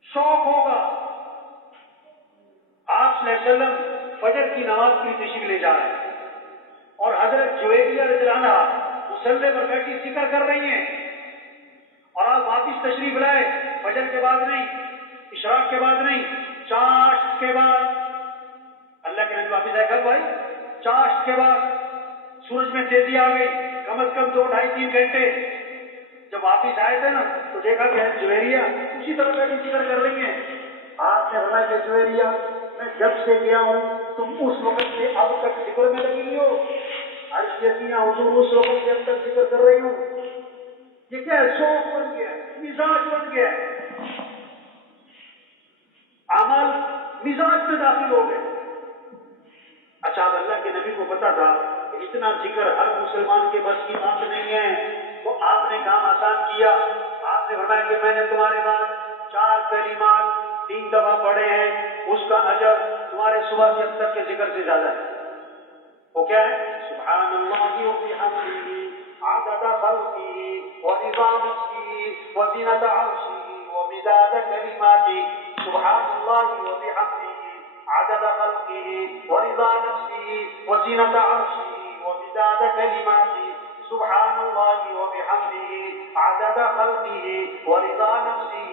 شوق ہوگا۔ آپ صلی اللہ علیہ وسلم فجر کی نماز کی تشریف لے جا رہے ہیں اور حضرت جویریہ رضی اللہ عنہا مصلی پر بیٹھی ذکر کر رہی ہیں اور آپ واپس تشریف لائے، فجر کے بعد نہیں، اشراق کے بعد نہیں، چاشت کے بعد۔ اللہ کے نبی واپس آئے کب بھائی؟ چاشت کے بعد۔ سورج میں تیزی آ گئی، کم از کم 2 ڈھائی 3 گھنٹے۔ جب واپس آئے تھے نا تو دیکھا کہ جویریہ اسی طرح بیٹھی ذکر کر رہی ہیں۔ آپ نے فرمایا کہ جویریہ میں جب سے گیا ہوں تم اس وقت سے اب تک ذکر میں لگی ہو۔ عرش یقینا حضور اس وقت سے اب تک ذکر کر رہی ہوں۔ یہ کیا ہے؟ شوق بن گیا، مزاج بن گیا، اعمال مزاج میں داخل ہو گئے۔ اچھا اب اللہ کے نبی کو پتا تھا کہ اتنا ذکر ہر مسلمان کے بس کی بات نہیں ہے، تو آپ نے کام آسان کیا۔ آپ نے فرمایا کہ میں نے تمہارے بعد 4 کلمات 3 دفعہ پڑھے ہیں، اس کا اجر تمہارے صبح سے اب تک کے ذکر سے زیادہ ہے۔ وہ کیا ہے؟ سبحان اللہ وبحمدہ عدد خلقہ ورضا نفسہ وزنۃ عرشہ ومداد کلماتہ۔ سبحان اللہ وبحمدہ عدد خلقہ ورضا نفسہ وزنۃ عرشہ ومداد کلماتہ۔ سبحان اللہ وبحمدہ عدد خلقہ ورضا نفسہ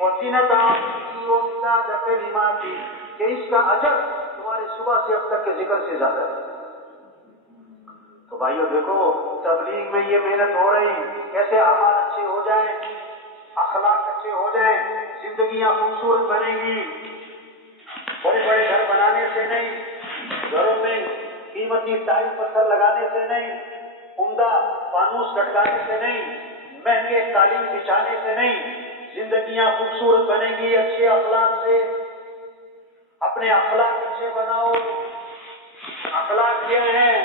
وزنۃ عرشہ ومداد کلماتہ، کہ اس کا اجر تمہارے صبح سے اب تک کے ذکر سے زیادہ ہے۔ تو بھائیو دیکھو تبلیغ میں یہ محنت ہو رہی، کیسے اعمال اچھے ہو جائیں، اخلاق اچھے ہو جائیں، زندگیاں خوبصورت بنیں گی۔ بڑے بڑے گھر بنانے سے نہیں، گھروں میں قیمتی ٹائل پتھر لگانے سے نہیں، عمدہ فانوس لٹکانے سے نہیں، مہنگے قالین بچھانے سے نہیں، زندگیاں خوبصورت بنیں گی اچھے اخلاق سے۔ اپنے اخلاق اچھے بناؤ۔ اخلاق کیا ہیں؟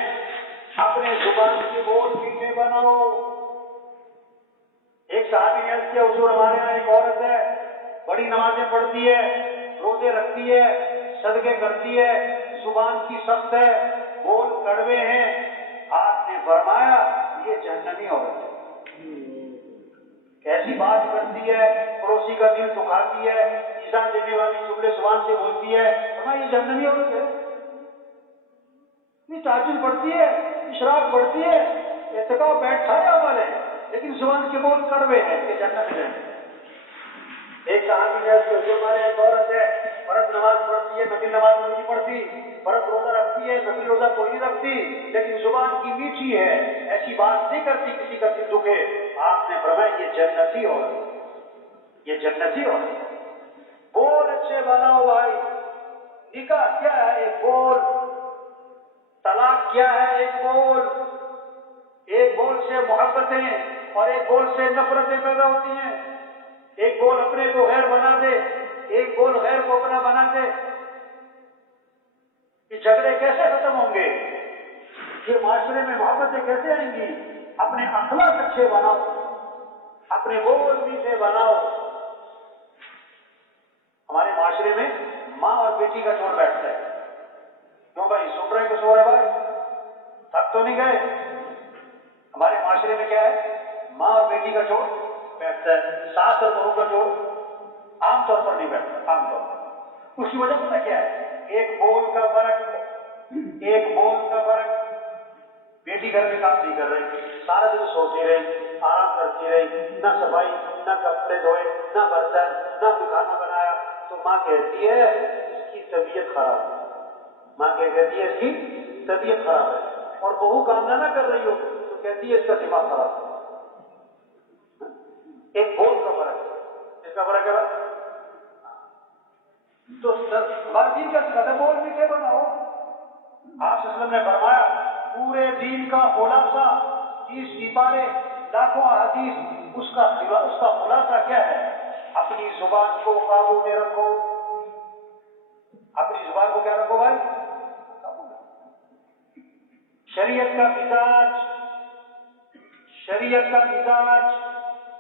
اپنے زبان کے بول میٹھے بناؤ۔ ایک صحابی نے عرض کیا حضور ہمارے یہاں ایک عورت ہے بڑی نمازیں پڑھتی ہے، روزے رکھتی ہے، صدقے کرتی ہے، زبان کی سخت ہے، بول کڑوے ہیں، آپ نے فرمایا یہ جہنمی عورت ہے۔ کیسی بات کرتی ہے، پڑوسی کا دل دکھاتی ہے، ایذا دینے والی جملے زبان سے بولتی ہے، فرمایا یہ جہنمی عورت ہے۔ یہ تہجد پڑھتی ہے، اشراق پڑھتی ہے، اعتکاف بیٹھا ہے عمل ہے، لیکن زبان کے بول کڑوے ہیں کہ جنت میں۔ ایک صحابی نے ہمارے ایک عورت ہے، فرض نماز پڑھتی ہے، نفل نماز کوئی نہیں پڑھتی، فرض روزہ رکھتی ہے، نفل روزہ کوئی نہیں رکھتی، لیکن زبان کی میٹھی ہے، ایسی بات نہیں کرتی کسی کا دل دکھے۔ آپ نے فرمایا یہ جنتی عورت ہے، یہ جنتی عورت ہے۔ بول اچھے بناؤ بھائی، نکاح کیا ہے ایک بول، طلاق کیا ہے ایک بول، ایک بول سے محبتیں اور ایک بول سے نفرتیں پیدا ہوتی ہیں، ایک بول اپنے کو غیر بنا دے، ایک بول غیر کو اپنا بنا دے۔ یہ جھگڑے کیسے ختم ہوں گے؟ یہ معاشرے میں محبتیں کیسے آئیں گی؟ اپنے اخلاق اچھے بناؤ، اپنے بول میٹھے بناؤ۔ ہمارے معاشرے میں ماں اور بیٹی کا جوڑ بیٹھتا ہے۔ کیوں بھائی سن رہے کہ سو رہے بھائی؟ تھک تو نہیں گئے؟ ہمارے معاشرے میں کیا ہے؟ ماں اور بیٹی کا جوڑ بیٹھتا ہے، ساس اور بہو کا جوڑ عام طور پر نہیں بیٹھتا، عام طور پر۔ اس کی وجہ پتہ کیا ہے؟ ایک بول کا فرق، ایک بول کا فرق۔ بیٹی گھر میں کام نہیں کر رہی، سارا دن سوتی رہی، آرام کرتی رہی، نہ صفائی، نہ کپڑے دھوئے، نہ برتن، نہ کوئی کھانا بنایا، تو ماں کہتی ہے اس کی طبیعت خراب ہے، ماں کہتی ہے اس کی طبیعت خراب ہے۔ اور بہو کام نہ کر رہی ہو تو کہتی ہے اس کا دماغ خراب ہے۔ ایک بول کا فرق ہے، اس کا فرق ہے۔ تو ہمارے دین کا سکھاتا ہے بول میٹھے بناؤ۔ آپ صلی اللہ علیہ وسلم نے فرمایا پورے دین کا خلاصہ 30 سپارے، لاکھوں احادیث، اس کا خلاصہ کیا ہے؟ اپنی زبان کو قابو میں رکھو۔ اپنی زبان کو کیا رکھو بھائی؟ شریعت کا مزاج، شریعت کا مزاج،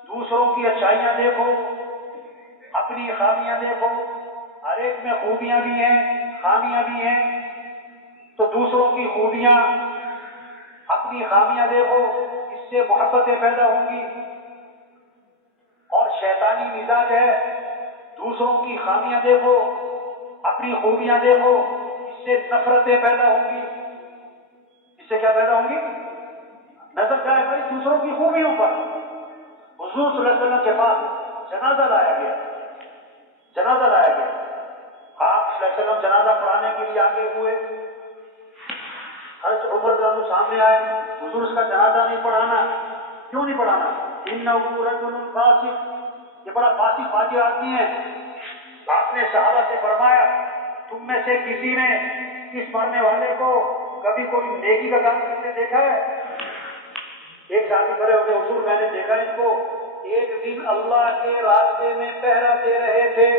دوسروں کی اچھائیاں دیکھو، اپنی خامیاں دیکھو۔ ہر ایک میں خوبیاں بھی ہیں، خامیاں بھی ہیں، تو دوسروں کی خوبیاں، اپنی خامیاں دیکھو، اس سے محبتیں پیدا ہوں گی۔ اور شیطانی مزاج ہے، دوسروں کی خامیاں دیکھو، اپنی خوبیاں دیکھو، اس سے نفرتیں پیدا ہوں گی۔ اس سے کیا پیدا ہوں گی؟ نظر جائے بھائی دوسروں کی خوبیوں پر۔ حضور صلی اللہ علیہ وسلم کے پاس جنازہ لایا گیا، جنازہ لایا گیا۔ آپ صلی اللہ علیہ وسلم جنازہ پڑھانے کے لیے آگے ہوئے، حضرت عمر رضی اللہ عنہ سامنے آئے، حضور اس کا جنازہ نہیں پڑھانا۔ کیوں نہیں پڑھانا؟ انہ رجل فاسق، یہ بڑا فاسق فاجر آدمی ہے۔ آپ نے صحابہ سے فرمایا تم میں سے کسی نے اس مرنے والے کو کبھی کوئی نیکی کا کام کرتے دیکھا ہے؟ ایک صحابی کھڑے ہو گئے، حضور میں نے دیکھا ان کو ایک دن اللہ کے راستے میں پہرا دے رہے تھے۔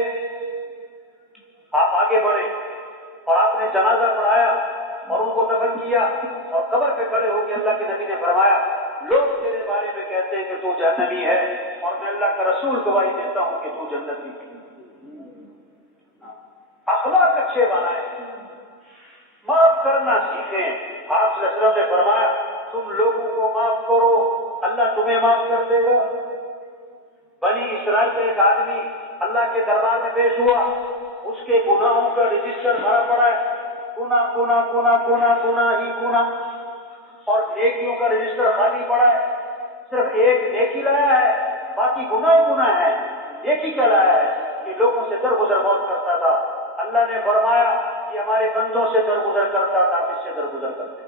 آپ آگے بڑھے اور آپ نے جنازہ پڑھایا اور ان کو دفن کیا، اور قبر پہ کھڑے ہو کے اللہ کے نبی نے فرمایا لوگ تیرے بارے میں کہتے ہیں کہ تو جہنمی ہے، اور میں اللہ کا رسول گواہی دیتا ہوں کہ تو جنتی ہے۔ اخلاق اچھے بنائیں، معاف کرنا سیکھیں۔ آپ صلی اللہ علیہ وسلم نے فرمایا تم لوگوں کو معاف کرو، اللہ تمہیں معاف کر دے گا۔ بنی اسرائیل کا ایک آدمی اللہ کے دربار میں پیش ہوا، اس کے گناہوں کا رجسٹر بھرا پڑا ہے، گناہ گناہ گناہ گناہ گناہ ہی گناہ، اور نیکیوں کا رجسٹر خالی پڑا ہے۔ صرف ایک نیکی لایا ہے، باقی گناہ ہی گناہ ہے۔ نیکی کیا لایا ہے کہ لوگوں سے درگزر بہت کرتا تھا۔ اللہ نے فرمایا یہ ہمارے بندوں سے درگزر کرتا تھا، ہم اس سے درگزر کرتے۔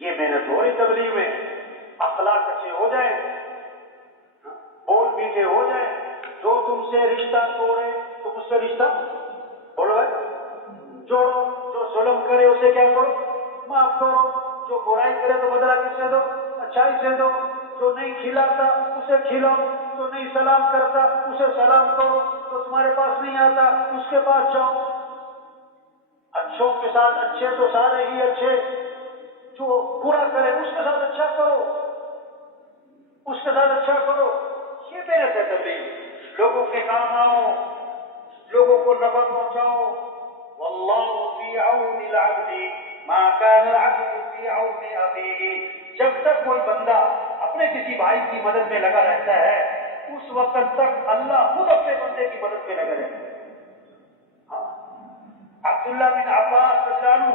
یہ محنت ہو رہی تبلیغ میں، اخلاق اچھے ہو جائیں، بول میٹھے ہو جائیں۔ جو تم سے رشتہ توڑے تم اس سے رشتہ بولو جوڑو، جو ظلم کرے اسے کیا کرو؟ معاف کرو، جو برائی کرے تو بدلہ کس سے دو؟ اچھائی سے دو۔ جو نہیں کھلاتا اسے کھلاؤ، جو نہیں سلام کرتا اسے سلام کرو، جو تمہارے پاس نہیں آتا اس کے پاس جاؤ۔ اچھوں کے ساتھ اچھے تو سارے ہی اچھے، جو برا کرے اس کے ساتھ اچھا کرو، اس کے ساتھ اچھا کرو۔ یہ محنت ہے تبلیغ۔ لوگوں کے کام آؤ، لوگوں کو نفع پہنچاؤ. واللہ فی عون العبد ما کان العبد فی عون اخیہ. جب تک کوئی بندہ اپنے کسی بھائی کی مدد میں لگا رہتا ہے، اس وقت تک اللہ خود اپنے بندے کی مدد میں لگا رہتا ہے. عبداللہ بن عباس رضی اللہ عنہ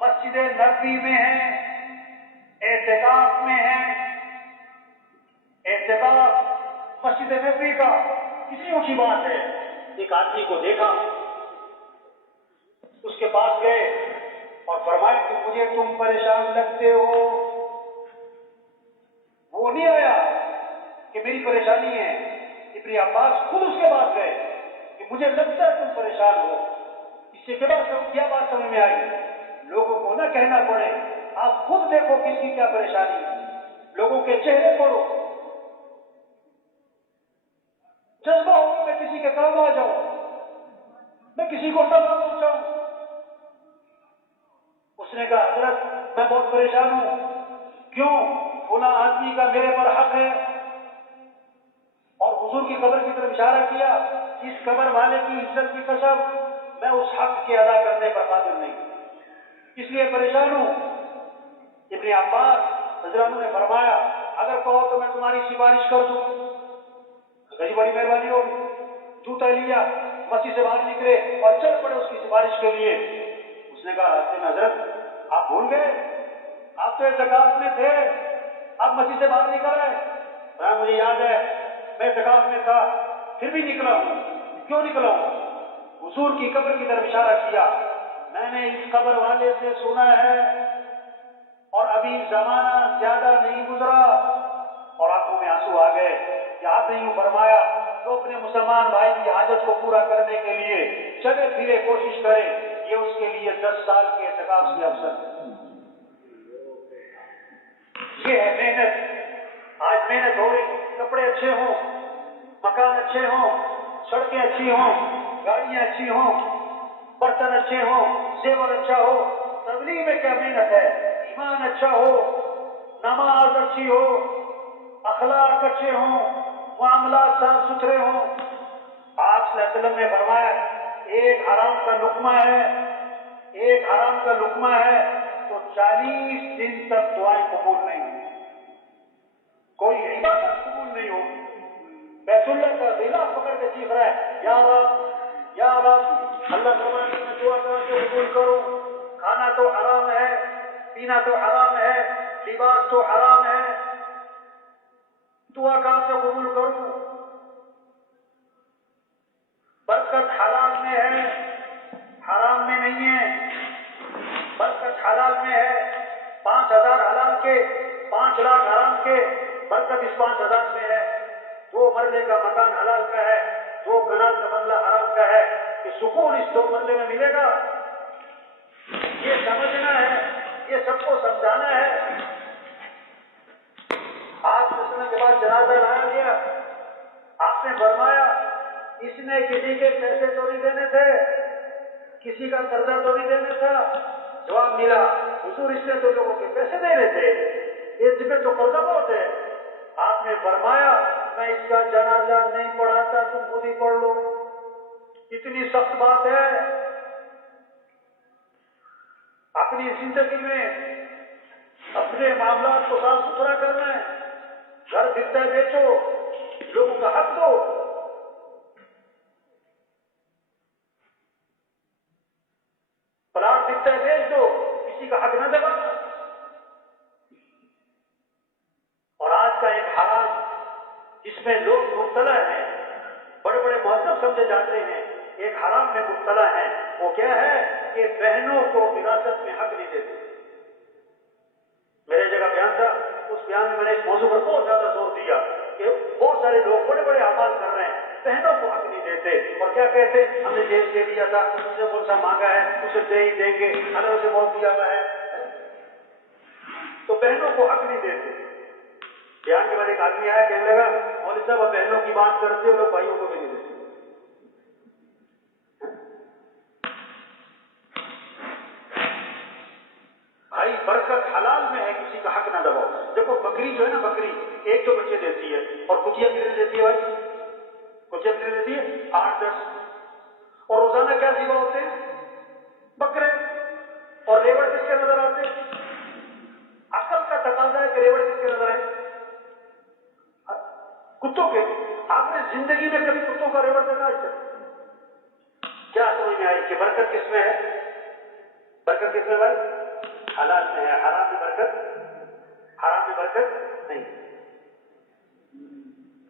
مسجد نبوی میں ہیں، اعتکاف میں ہیں. اعتکاف مسجد نبوی کا کتنی اونچی بات ہے. ایک آدمی کو دیکھا، اس کے پاس گئے اور فرمایا کہ مجھے تم پریشان لگتے ہو. وہ نہیں آیا کہ میری پریشانی ہے. ابن عباس خود اس کے پاس گئے کہ مجھے لگتا ہے تم پریشان ہو. اس سے کیا بات سمجھ میں آئی؟ لوگوں کو نہ کہنا پڑے، آپ خود دیکھو کس کی کیا پریشانی ہے. لوگوں کے چہرے پڑھو. جذبہ ہو میں کسی کے کام آ جاؤں، میں کسی کو نفع پہنچاؤں. اس نے کہا حضرت میں بہت پریشان ہوں. کیوں؟ فلاں آدمی کا میرے پر حق ہے. اور حضور کی قبر کی طرف اشارہ کیا. اس قبر والے کی عزت کی قسم میں اس حق کے ادا کرنے پر قادر نہیں، اس لیے پریشان ہوں. ابن عباس رضی اللہ عنہ نے فرمایا اگر کہو تو میں تمہاری سفارش کر دوں. بڑی مہربانی ہوگی. جوتا لیا، مسجد سے باہر نکلے اور چل پڑے اس کی سفارش کے لیے. اس نے کہا راستے میں حضرت آپ بھول گئے، آپ تو اعتکاف میں تھے، آپ مسجد سے باہر نکل رہے. مجھے یاد ہے میں اعتکاف میں تھا پھر بھی نکلا ہوں. کیوں نکلا ہوں؟ حضور کی قبر کی طرف اشارہ کیا. میں نے اس قبر والے سے سنا ہے اور ابھی زمانہ زیادہ نہیں گزرا. اور آنکھوں میں آنسو آ گئے کہ آپ نے یوں فرمایا تو اپنے مسلمان بھائی کی حاجت کو پورا کرنے کے لیے چلے پھرے کوشش کرے. یہ اس کے لیے 10 سال کے اعتکاف سے افسر. یہ ہے محنت. آج محنت ہو رہی، کپڑے اچھے ہوں، مکان اچھے ہوں، سڑکیں اچھی ہوں، گاڑیاں اچھی ہوں، برتن اچھے ہوں، زیور اچھا ہو. تبلیغ میں کیا محنت ہے؟ ایمان اچھا ہو، نماز اچھی ہو، اخلاق اچھے ہوں، معاملات صاف ستھرے ہوں. آپ صلی اللہ علیہ وسلم نے فرمایا ایک حرام کا لقمہ ہے، ایک حرام کا لقمہ ہے تو 40 دن تک دعائیں قبول نہیں ہوں، کوئی عبادت قبول نہیں ہوگی. بیت اللہ کا غلاف پکڑ کے چیخ رہا ہے یا رب یا رب. اللہ فرماتا ہے میں دعا کرا کے قبول کروں. کھانا تو حرام ہے، پینا تو حرام ہے، لباس تو حرام ہے، دعا کہاں سے قبول کروں؟ برکت حلال میں ہے، حرام میں نہیں ہے. برکت حلال میں ہے. 5,000 حلال کے، 5 لاکھ حرام کے. برکت اس 5,000 میں ہے. 2 مرلے کا مکان حلال کا ہے، 2 کنال کا بنگلہ حرام کا ہے. کہ سکون اس 2 مرلے میں ملے گا، یہ سمجھنا ہے، یہ سب کو سمجھانا ہے. آج دسنے کے بعد جنازہ لایا گیا. آپ نے فرمایا اس نے کسی کے پیسے تو نہیں دینے تھے، کسی کا قرضہ تو نہیں دینا تھا. جواب ملا حضور اس نے تو لوگوں کے پیسے دے رہے تھے، اس میں تو قرضہ بہت ہے. آپ نے فرمایا میں اس کا جنازہ نہیں پڑھاتا، تم خود ہی پڑھ لو. اتنی سخت بات ہے. اپنی زندگی میں اپنے معاملات کو صاف ستھرا کرنا ہے. گھر بکتا ہے بیچو، لوگوں کا حق دو. پلاٹ بکتا ہے بیچ دو، کسی کا حق نہ دبانا. اور آج کا ایک حالات جس میں لوگ مبتلا ہیں، بڑے بڑے مہذب سمجھے جاتے ہیں، ایک حرام میں مبتلا ہیں. وہ کیا ہے کہ بہنوں کو وراثت میں حق نہیں دیتے. میرے جگہ بیان تھا، اس بیان میں میں نے اس موضوع پر بہت زیادہ زور دیا کہ بہت سارے لوگ بڑے بڑے اعمال کر رہے ہیں، بہنوں کو حق نہیں دیتے. اور کیا کہتے ہم نے جیل دے دیا تھا، اس نے کون سا مانگا ہے، اسے دے ہی دیں گے، ہمیں اسے بہت دیا ہوا ہے. تو بہنوں کو حق نہیں دیتے. بیان کے بعد ایک آدمی آیا کہنے لگا مولوی صاحب اب بہنوں کی بات کرتے ہو، لوگ بھائیوں کو بھی نہیں دیتے. بھائی برکت حلال میں ہے، کسی کا حق نہ دباؤ. دیکھو بکری جو ہے نا، بکری ایک 2 بچے دیتی ہے اور کٹیا کتنے دیتی ہے بھائی؟ وہ کتنے دیتی ہے؟ 8-10. اور روزانہ کیا ذبح ہوتے ہیں؟ بکرے. اور ریوڑ کس کے نظر آتے ہیں؟ عقل کا تقاضا ہے کہ ریوڑ کس کے نظر آئے؟ کتوں کے. آپ نے زندگی میں کبھی کتوں کا ریوڑ دیکھا ہے؟ کیا سمجھ میں آئی کہ برکت کس میں ہے؟ برکت کس میں بھائی؟ حلال میں ہے. حرام میں برکت؟ حرام میں برکت نہیں.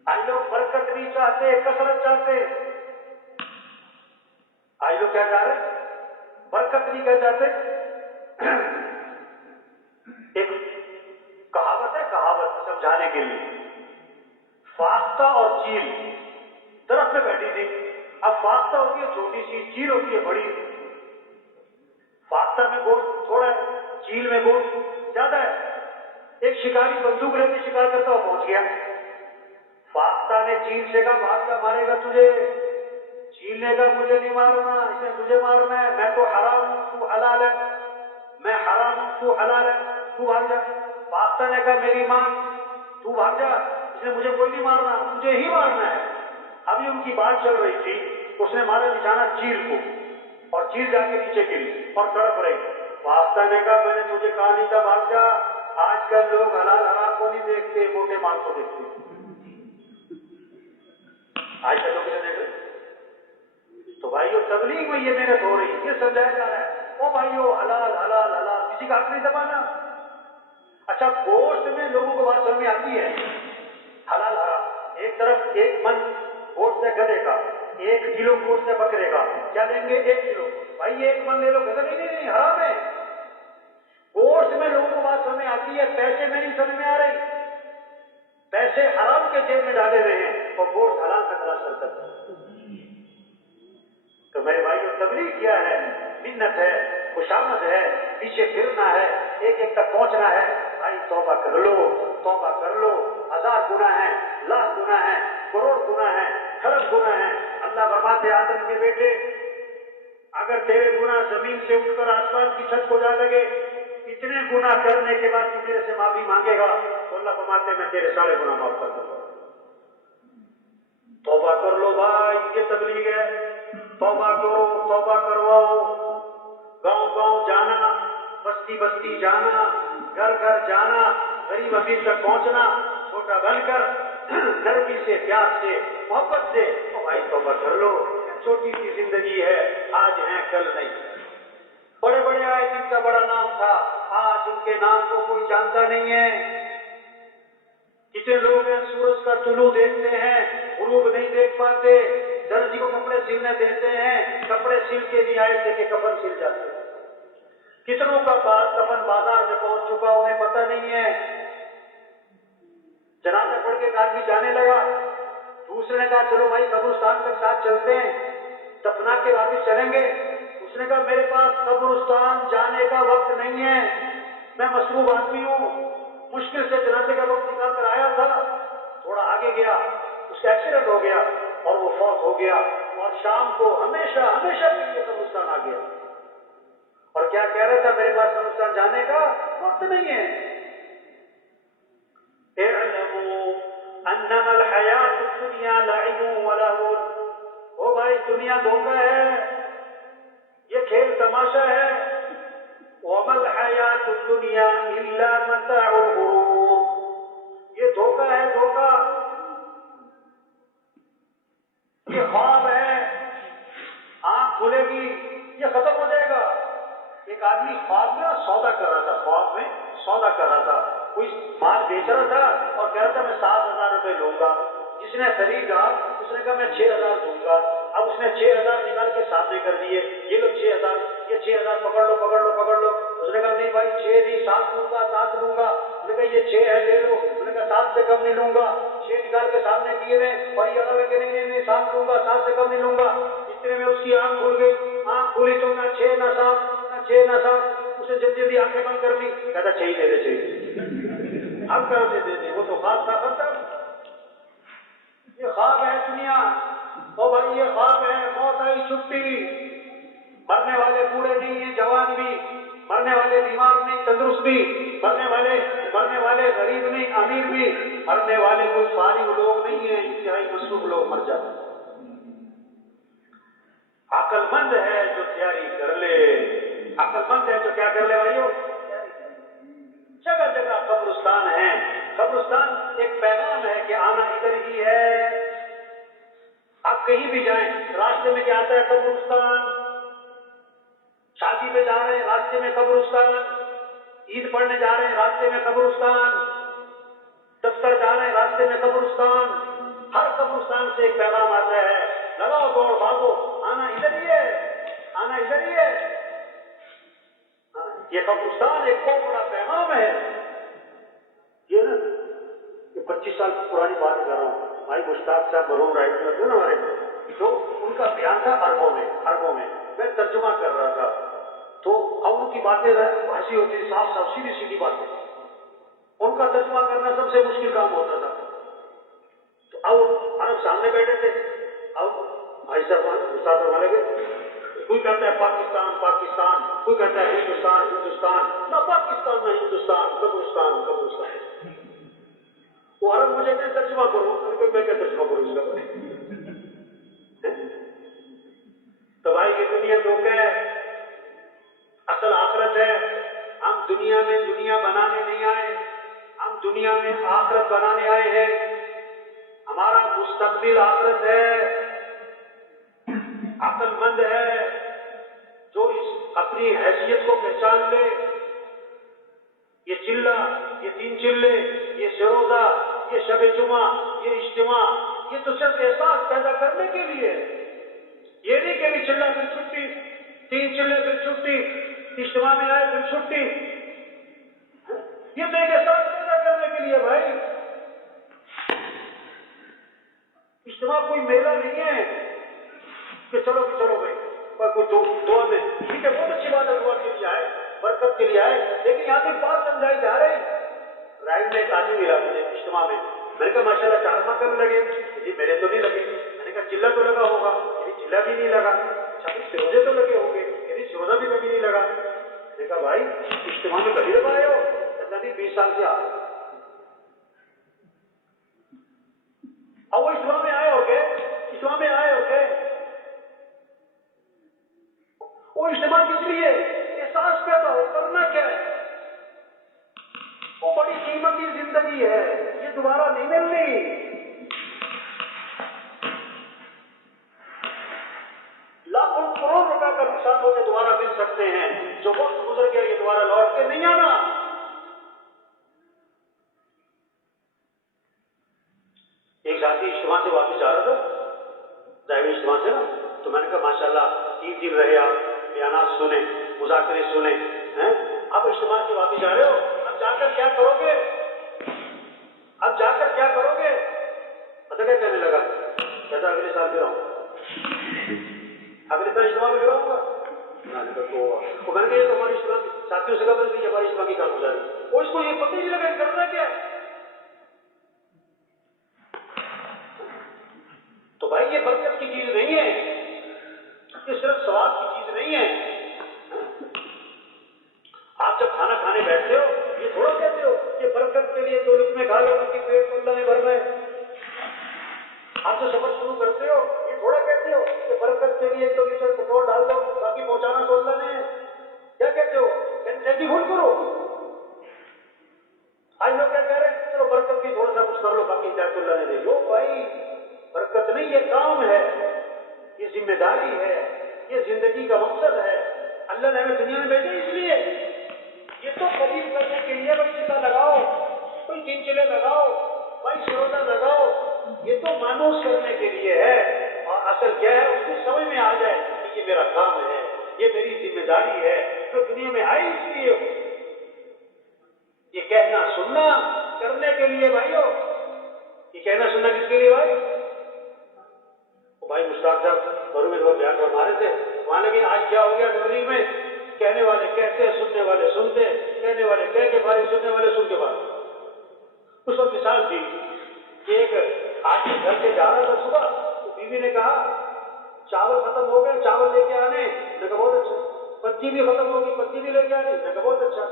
آئی لوگ برکت نہیں چاہتے، کثرت چاہتے. آئی لوگ کیا چاہ رہے؟ برکت نہیں کیا چاہتے. ایک کہاوت ہے، کہاوت سمجھانے کے لیے. فاختہ اور چیل درخت پہ بیٹھی تھی. اب فاختہ ہوتی ہے چھوٹی سی، چیل ہوتی ہے بڑی. فاختہ میں گوشت تھوڑا ہے، چیل میں گوشت زیادہ ہے. ایک شکاری بندوق لے کے شکار کرتا ہوا پہنچ گیا. فاختہ نے چیل سے کہا بھاگ جا، مارے گا تجھے. چیل نے کہا مجھے نہیں مارنا، اس نے تجھے مارنا ہے. میں تو حرام ہوں، تو حلال ہے. میں حرام ہوں، تو حلال ہے. تو بھاگ جا. فاختہ نے کہا میری ماں، تو بھاگ جا، اس نے مجھے کوئی نہیں مارنا، تجھے ہی مارنا ہے. ابھی ان کی بات چل رہی تھی، اس نے مارا نشانہ چیل کو، اور چیل جا کے نیچے گری اور تڑپ رہی. فاختہ نے کہا میں نے تجھے کہا نہیں تھا بھاگ جا. آج کل لوگ حلال حرام کو نہیں دیکھتے، موٹے مال کو دیکھتے. آج کل لوگ اسے دیکھ رہے. تو بھائیو تبلیغ میں یہ محنت ہو رہی، یہ سمجھایا جا رہا ہے او بھائیو حلال حلال حلال، کسی کا حق نہیں دبانا. اچھا گوشت میں لوگوں کو بات سمجھ میں آتی ہے حلال حرام. ایک طرف 1 من گوشت ہے گدھے کا، 1 کلو گوشت ہے بکرے کا، کیا لیں گے؟ 1 کلو. بھائی 1 من لے لو، کہتے نہیں حرام ہے. گوشت میں لوگوں کو بات سمجھ میں آتی ہے، پیسے میں نہیں سمجھ میں آ رہی. پیسے حرام کے جیب میں ڈالے رہے ہیں اور گوشت حلال کا تلاش کرتا ہے. تو میرے بھائی جو تبلیغ کیا ہے، منت ہے، خوشامد ہے، پیچھے پھرنا ہے، ایک ایک تک پہنچنا ہے. بھائی توبہ کر لو، توبہ کر لو. 1000 گناہ ہیں، لاکھ گناہ ہیں، کروڑ گناہ ہیں، کھرب گناہ ہیں. اللہ فرماتے آدم کے بیٹے اگر تیرے گناہ زمین سے اٹھ کر آسمان کی چھت کو جا لگے، اتنے گناہ کرنے کے بعد تو میرے سے معافی مانگے گا تو اللہ فرماتے میں تیرے سارے گناہ معاف کر دوں گا. توبہ کر لو بھائی، یہ تبلیغ ہے. توبہ کرو، توبہ کرواؤ. گاؤں گاؤں جانا، بستی بستی جانا، گھر گھر جانا، غریب امیر تک پہنچنا، چھوٹا بن کر نرمی سے، پیار سے، محبت سے. او بھائی توبہ کر لو، چھوٹی سی زندگی ہے، آج ہے کل نہیں. بڑے بڑے آئے جن کا بڑا نام تھا، آج ان کے نام کو کوئی جانتا نہیں ہے. کتنے لوگ ہیں سورج کا طلوع دیکھتے ہیں، غروب نہیں دیکھ پاتے. درزی کو کپڑے سلنے دیتے ہیں، کپڑے سل کے نہیں آئے تھے کہ کفن سل جاتے. کتنوں کا کفن بازار میں پہنچ چکا، انہیں پتہ نہیں ہے. جنازہ پڑھ کے ایک آدمی جانے لگا، دوسرے نے کہا چلو بھائی قبرستان تک ساتھ چلتے ہیں، دفنا کے واپس چلیں گے. اس نے کہا میرے پاس قبرستان جانے کا وقت نہیں ہے، میں مصروف آدمی ہوں. مشکل سے جنازے کا وقت نکال کر آیا تھا، تھوڑا آگے گیا، اس کا ایکسیڈنٹ ہو گیا اور وہ فوت ہو گیا. اور شام کو ہمیشہ ہمیشہ کے لیے قبرستان آ گیا. اور کیا کہہ رہا تھا میرے پاس قبرستان جانے کا وقت نہیں ہے. اعلموا انما الحیات الدنیا لعب ولہو. او بھائی دنیا دھوکہ ہے، یہ کھیل تماشا ہے. وما الحیات الدنیا الا متاع الغرور. یہ دھوکہ ہے، دھوکہ، یہ خواب ہے. آنکھ کھلے گی یہ ختم ہو جائے گا. ایک آدمی خواب میں سودا کر رہا تھا، خواب میں سودا کر رہا تھا. کوئی مال بیچ رہا تھا اور کہہ رہا تھا میں 7,000 روپے لوں گا. جس نے خریدا اس نے کہا میں 6,000 دوں گا. اب اس نے 6,000 نکال کے سامنے کر دیے، یہ لو 6,000، یہ 6,000 پکڑ لو پکڑ لو پکڑ لو. اس نے کہا نہیں بھائی 6 نہیں 7 لوں گا 7 لوں گا. اس نے کہا یہ 6 ہے لے لو. اس نے کہا 7 سے کم نہیں لوں گا. 6 نکال کے سامنے کیے میں اور یہ اڑا کہ نہیں نہیں نہیں 7 لوں گا 7 سے کم نہیں لوں گا. اتنے میں اس کی آنکھ کھل گئی. آنکھ کھلی تو نہ 6 نہ 7 نہ 6 نہ 7. اسے جلدی جلدی آنکھیں بند کر لی. کہتا چاہیے دے دے چاہیے. اب کر دے دے وہ تو خواب تھا ختم. یہ خواب ہے دنیا. او بھائی یہ خواب ہے. موت آئی چھٹی. مرنے والے بوڑھے نہیں ہیں، جوان بھی. مرنے والے بیمار نہیں، تندرست بھی. مرنے والے غریب نہیں، امیر بھی. مرنے والے کوئی فارغ لوگ نہیں ہیں، انتہائی مصروف لوگ مر جاتے ہیں. عقل مند ہے جو تیاری کر لے، عقل مند ہے جو کیا کر لے بھائیو؟ جگہ جگہ قبرستان ہیں، قبرستان ایک پیغام ہے کہ آنا ادھر ہی ہے۔ آپ کہیں بھی جائیں راستے میں کیا آتا ہے؟ قبرستان۔ شادی پہ جا رہے ہیں راستے میں قبرستان، عید پڑھنے جا رہے ہیں راستے میں قبرستان، دفتر جا رہے ہیں راستے میں قبرستان۔ ہر قبرستان سے ایک پیغام آتا ہے، لگاؤ دوڑ بھاگو، آنا ادھر ہی ہے، آنا ادھر ہی ہے۔ یہ قبرستان ایک بہت بڑا پیغام ہے۔ یہ نا یہ 25 سال پرانی بات کر رہا ہوں، بھائی مشتاق صاحب مرحوم رائٹ کرتے نا ہمارے، تو ان کا بیان تھا عربوں میں میں ترجمہ کر رہا تھا، تو اب ان کی باتیں ایسی ہوتی تھی، صاف صاف سیدھی سیدھی باتیں، ان کا ترجمہ کرنا سب سے مشکل کام ہوتا تھا۔ تو اب عرب سامنے بیٹھے تھے، اب بھائی صاحب استاد والے گئے، کوئی کہتا ہے پاکستان پاکستان، کوئی کہتا ہے ہندوستان ہندوستان، نہ پاکستان نہ ہندوستان، قبرستان قبرستان۔ وہ عرب مجھے کہ ترجمہ کرو، میں کیا ترجمہ کروں اس کا؟ تو بھائی یہ دنیا دھوکہ ہے، اصل آخرت ہے۔ ہم دنیا میں دنیا بنانے نہیں آئے، ہم دنیا میں آخرت بنانے آئے ہیں۔ ہمارا مستقبل آخرت ہے۔ عقل مند ہے جو اپنی حیثیت کو پہچان لے۔ یہ چلہ، یہ 3 چلے، یہ سروزہ، یہ شب جمعہ، یہ اجتماع، یہ تو صرف احساس پیدا کرنے کے لیے ہے۔ یہ نہیں کہ چلہ پھر چھٹی، 3 چلے پھر چھٹی، اجتماع میں آئے پھر چھٹی۔ یہ تو ایک احساس پیدا کرنے کے لیے بھائی۔ اجتماع کوئی میلہ نہیں ہے کہ چلو بھائی اور کوئی دعا میں ٹھیک ہے، بہت اچھی بات ہے، دعا کے لیے آئے، برکت کے لیے آئے، لیکن یہاں پہ بات سمجھائی جا رہی۔ رائٹ میں ایک آدمی ملا مجھے اجتماع میں، میں نے کہا ماشاءاللہ 4 ماہ کرنے لگے، جی میرے تو نہیں لگے۔ میں نے کہا چلہ تو لگا ہوگا، چلہ بھی نہیں لگا۔ اچھا سروزے تو لگے ہوں گے، سروزہ بھی کبھی نہیں لگا۔ میں نے کہا بھائی اجتماع میں کبھی لگائے ہو؟ کہتا نہیں 20 سال سے آ رہا۔ اب وہ اجتماع میں آئے ہو گئے، اجتماع میں آئے ہو گئے، وہ اجتماع کس لیے؟ احساس پیدا ہو، کرنا کیا ہے؟ وہ بڑی قیمتی زندگی ہے، یہ دوبارہ نہیں ملنی۔ لاکھوں کروڑ روپے کا نقصان ہوتے دوبارہ مل سکتے ہیں، جو وقت گزر گیا یہ دوبارہ لوٹ کے نہیں آنا۔ ایک ساتھی اجتماع سے واپس جا رہا تھا، ظاہری اجتماع سے نا، تو میں نے کہا ماشاءاللہ 3 دن رہے آپ، بیانات سنے، مذاکرے سنے، اب اجتماع سے واپس جا رہے ہو، اب جا کر کیا کرو گے؟ اب جا کر کیا کرو گے؟ پتہ کیا کہنے لگا؟ کہتا اگلے سال پھر آؤں، اگلے سال اجتماع میں پھر آؤں گا۔ میں نے کہا یہ تو ہماری اجتماع ساتھیوں سے کہا کہ ہماری اجتماع کی کارگزاری، اور اس کو یہ پتہ ہی نہیں لگا کرنا کیا ہے۔ تو بھائی یہ برکت کی چیز نہیں ہے، یہ صرف ثواب کی چیز نہیں ہے۔ آپ جب کھانا کھانے بیٹھتے ہو یہ تھوڑا کہتے ہو کہ برکت کے لیے 2 لقمے کھا لو کہ پیٹ اللہ نے بھرنا ہے۔ آپ جو سفر شروع کرتے ہو یہ تھوڑا کہتے ہو کہ برکت کے لیے 2 لیٹر پیٹرول ڈال دو باقی پہنچانا تو اللہ نے ہے۔ کیا کہتے ہو؟ جلدی بھول کرو۔ آج لوگ کیا کہہ رہے ہیں؟ چلو برکت کی تھوڑا سا کچھ کر لو باقی ہدایت اللہ نے دے دو۔ بھائی برکت نہیں، یہ کام ہے، یہ ذمہ داری ہے، یہ زندگی کا مقصد ہے۔ اللہ نے ہمیں دنیا میں بھیجا اس لیے، یہ تو قریب کرنے کے لیے بھائی چلہ لگاؤ، کوئی 3 چلے لگاؤ، بھائی سروزہ لگاؤ، یہ تو مانوس کرنے کے لیے ہے، اور اصل کیا ہے اس کو سمجھ میں آ جائے کہ یہ میرا کام ہے، یہ میری ذمہ داری ہے، میں دنیا میں آئی اس لیے ہوں۔ یہ کہنا سننا کرنے کے لیے بھائیو، یہ کہنا سننا کس کے لیے بھائی؟ بھائی مشتاق صاحب گھروں میں بیان فرما رہے تھے، وہاں لیکن آج کیا ہو گیا تقریر میں، کہنے والے کہتے ہیں، سننے والے سنتے، کہنے والے کہہ کے بھائی، سننے والے سن کے بعد۔ اس وقت مثال تھی کہ ایک آدمی گھر سے جا رہا تھا صبح، تو بیوی نے کہا چاول ختم ہو گئے، چاول لے کے آنے۔ میں نے کہا بہت اچھا۔ پتی بھی ختم ہو گئی، پتی بھی لے کے آنی۔ میں نے کہا بہت اچھا۔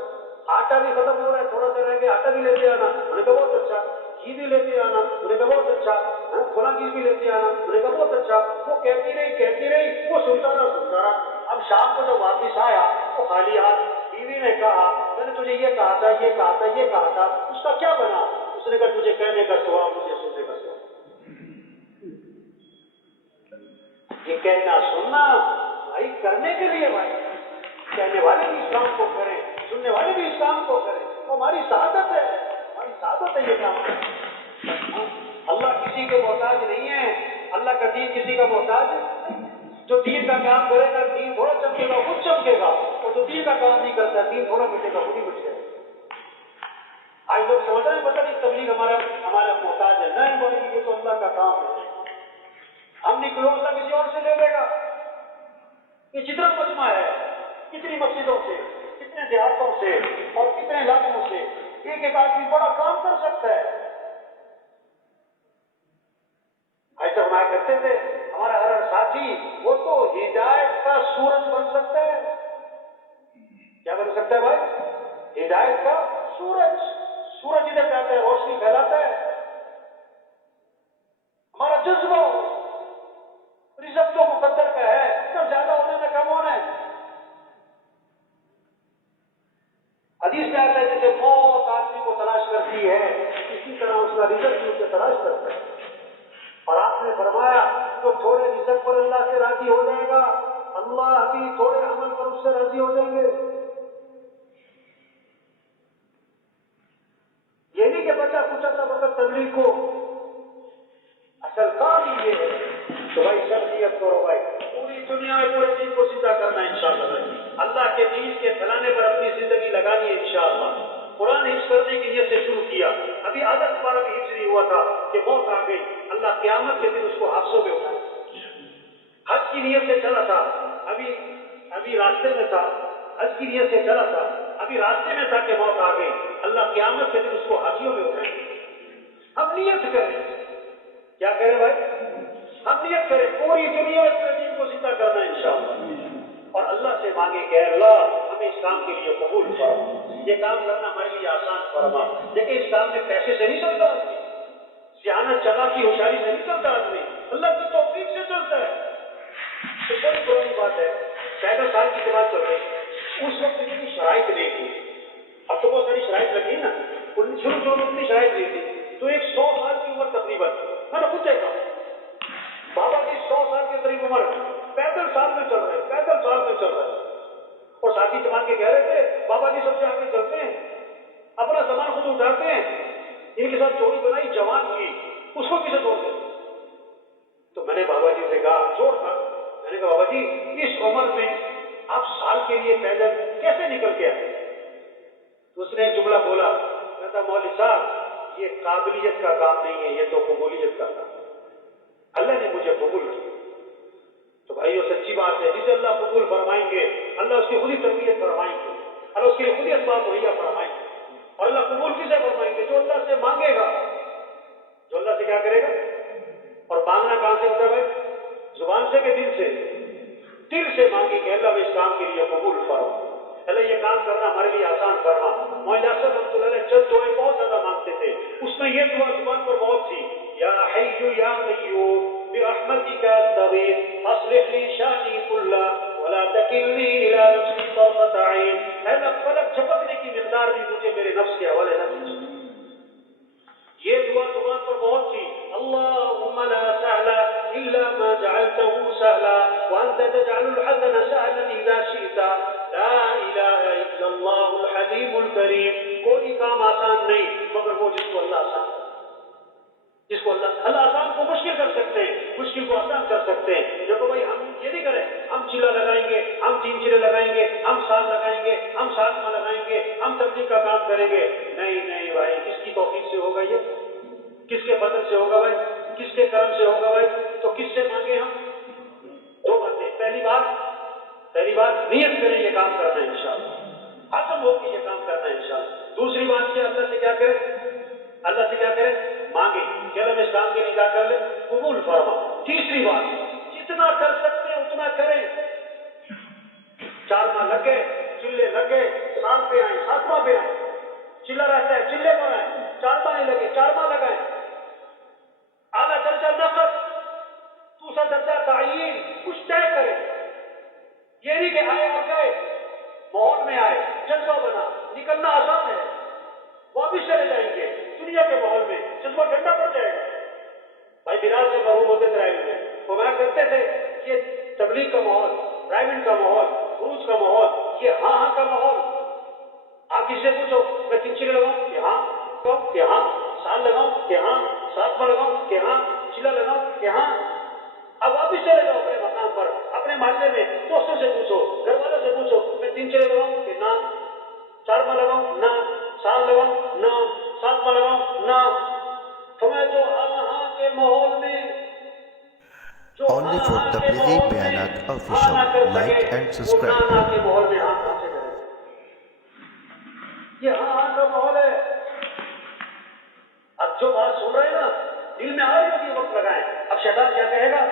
آٹا بھی ختم ہو رہا ہے، تھوڑا سا رہ گیا، آٹا بھی لے کے آنا۔ میں نے کہا بہت اچھا۔ گھی بھی لے کے آنا۔ میں نے کہا بہت اچھا۔ فلاں چیز بھی لیتے آنا. میں نے کہا بہت اچھا. وہ کہتی رہی, وہ سنتا رہا. اب شام کو جب واپس آیا تو خالی ہاتھ. بیوی نے کہا میں نے تجھے یہ کہا تھا, اس کا کیا بنا؟ اس نے کہا تجھے کہنے کا ثواب, مجھے سننے کا ثواب. یہ کہنا سننا بھائی کرنے کے لیے, بھائی کہنے والے بھی اس کام کو کریں, سننے والے بھی اس کام کو کریں. وہ ہماری سعادت ہے یہ کام. اللہ کسی کے محتاج نہیں ہے. اللہ کا دین کسی کا محتاج ہے. جو دین کا کام کرے گا دین تھوڑا چمکے گا, خود چمکے گا. اور جو دین کا کام نہیں کرتا دین تھوڑا مٹے گا, خود ہی مٹ جائے گا. آج لوگ سمجھ رہے ہیں پتہ نہیں تبلیغ ہمارا محتاج ہے. نہیں بھائی, یہ تو اللہ کا کام ہے. ہم نکلو, اللہ کسی اور سے لے لے گا. یہ جتنا مجمع ہے, کتنی مسجدوں سے, کتنے دیہاتوں سے اور کتنے علاقوں سے ایک آدمی بڑا کام کر سکتا ہے. ایسا ہمارا کرتے تھے ہمارا ہر ساتھی, وہ تو ہدایت کا سورج بن سکتا ہے. کیا بن سکتا ہے بھائی؟ ہدایت کا سورج. سورج ادھر جاتا ہے, روشنی پھیلاتا ہے. ہمارا جذبہ رزق تو مقدر کا ہے, اتنا زیادہ ہونے میں کم ہونا ہے. حدیث میں آتا ہے جیسے موت آدمی کو تلاش کرتی ہے, اسی طرح اس کا رزق بھی اسے تلاش کرتا ہے. اور آپ نے فرمایا جو تھوڑے رزق پر اللہ سے راضی ہو جائے گا, اللہ بھی تھوڑے عمل پر اس سے راضی ہو جائیں گے. یہ نہیں کہ بچہ پوچھا تھا وقت تبلیغ کو, اصل کام ہی یہ ہے. تو بھائی سب نیت کرو بھائی, پوری دنیا میں پورے دین کو سیدھا کرنا ہے انشاءاللہ. اللہ کے دین کے پھیلانے پر اپنی زندگی لگانی ہے انشاءاللہ. قرآن حفظ کرنے کی نیت سے شروع کیا. ابھی آدھا ہمارا بھی حفظ نہیں ہوا تھا کہ موت آ گئی. اللہ قیامت کے دن اس کو حافظوں میں اٹھائے. حج کی نیت سے چلا تھا, ابھی راستے میں تھا. حج کی نیت سے چلا تھا, ابھی راستے میں تھا کہ موت آ گئی. اللہ قیامت کے دن اس کو حاجیوں میں اٹھائے. ہم نیت کریں. کیا کریں بھائی؟ ہم نیت کریں پوری دنیا میں پورے دین کو زندہ کرنا ہے انشاءاللہ. اور اللہ سے مانگے کہ اللہ ہمیں اس کام کے لیے قبول فرما. یہ کام کرنا ہمارے لیے آسان فرما. دیکھیں اس کام میں پیسے سے نہیں چلتا آدمی, ذہانت چالاکی ہوشیاری سے نہیں چلتا آدمی, اللہ کی توفیق سے چلتا ہے. تو بڑی پرانی بات ہے. 14 سال کی بات چل رہی, اس وقت اتنی شرائط نہیں تھی. اب تو بہت ساری شرائط لگی نا, شروع میں اتنی شرائط نہیں تھی. تو ایک 100 سال کی عمر تقریباً, میں نے خود دیکھا بابا جی 100 سال کے قریب عمر, پیدل سال میں چل رہے. اور ساتھی جماعت کے کہہ رہے تھے بابا جی سب سے آگے چلتے ہیں, اپنا سامان خود اٹھاتے ہیں. ان کے ساتھ چوری بنائی جوان کی, اس کو کسے چھوڑ دیں. تو میں نے بابا جی سے کہا, چور تھا, میں نے کہا بابا جی اس عمر میں آپ سال کے لیے پیدل کیسے نکل کے آئے؟ تو اس نے ایک جملہ بولا, کہتا مولوی صاحب یہ قابلیت کا کام نہیں ہے, یہ تو قبولیت کا کام ہے. اللہ نے مجھے قبول کیا. تو بھائیو سچی بات ہے, جسے اللہ قبول فرمائیں گے اللہ اس کی خود ہی تربیت فرمائیں گے, اللہ اس کے لیے خود ہی اسباب مہیا فرمائیں گے. اور اللہ قبول کسے فرمائیں گے؟ جو اللہ سے مانگے گا. جو اللہ سے کیا کرے گا؟ اور مانگنا کہاں سے ہوتا ہے بھائی؟ زبان سے کہ دل سے؟ دل سے مانگے کہ اللہ اس کام کے لیے قبول فرما, اللہ یہ کام کرنا ہمارے لیے آسان فرما. مولانا صاحب رحمۃ اللہ علیہ چند دعائیں بہت زیادہ مانگتے تھے, اس میں یہ دعا زبان پر بہت تھی, یا حی یا قیوم برحمتک استغیث اصلح لی شانی کلہ ولا تکلنی الی نفسی طرفۃ عین. اے اللہ فلک جھپکنے کی مقدار بھی مجھے میرے نفس کے حوالے نہ کیجیے. یہ دعا زبان پر بہت تھی. اللهم لا سهل الا ما جعلته سهلا وانت تجعل الحزن سهلا اذا شئت لا الہ الا اللہ الحلیم الکریم. کوئی کام آسان نہیں مگر وہ جس کو اللہ آسان, جس کو اللہ آسان کو مشکل کر سکتے ہیں, مشکل کو آسان کر سکتے ہیں. دیکھو بھائی ہم یہ نہیں کریں ہم چیلا لگائیں گے, ہم 3 چیلے لگائیں گے, ہم سال لگائیں گے, ہم ساتواں لگائیں گے, ہم تبلیغ کا کام کریں گے. نہیں بھائی, کس کی توفیق سے ہوگا یہ؟ کس کے فضل سے ہوگا بھائی؟ کس کے کرم سے ہوگا بھائی؟ تو کس سے مانگے ہم؟ 2 باتیں. پہلی بات نیت کریں یہ کام کرنا ہے انشاءاللہ, حسم ہو کہ یہ کام کرنا ہے انشاءاللہ. دوسری بات کیا, اللہ سے کیا کریں مانگے کہ اللہ اس کام کے لیے کیا کر لے, قبول فرما. تیسری بات جتنا کر سکتے ہیں اتنا کریں. 4 ماہ لگ گئے, چلے لگ گئے, سال پہ آئیں, 7واں پہ آئیں, چلا رہتا ہے چلے پر آئیں, 4 ماہ لگے 4 ماہ لگائیں, اعلیٰ درجہ میں آئے, جذبہ بنا, نکلنا آسان ہے, واپس چلے جائیں گے دنیا کے ماحول میں, جذبہ ٹھنڈا پڑ جائے گا. بھائی بلال سے محروم ہوتے تھے رائے میں, فرمایا کرتے تھے یہ تبلیغ کا ماحول, رائمنڈ کا ماحول, خروج کا ماحول, یہ ہاں ہاں کا ماحول. آپ کس سے پوچھو میں 3 چلے لگاؤں کہ ہاں, کہ ہاں, سال لگاؤں کہ ہاں, 7 ماہ لگاؤں کہ ہاں, چلا لگاؤں کہ ہاں. اب واپس چلے جاؤ اپنے مقام پر, اپنے محلے میں دوستوں سے پوچھو, گھر والوں سے پوچھو, میں 3 چلے لگاؤں کہ نہ, 4 ماہ لگاؤں نہ, سال لگاؤں نہ, 7 ماہ لگاؤں نہ. تمہیں جو ہاں کے ماحول میں, جو Only for ہاں کے تبلیغی ماحول میں بیانات ہاں نہ کر official. سکے, Like and وہ subscribe. نہ کے ماحول میں ہاں کہاں سے کرے. یہ ہاں کا ماحول ہے. اب جو بات سن رہے ہیں نا, دل میں آ رہی ہوگی, وقت لگائیں. اب شیطان کیا کہے گا؟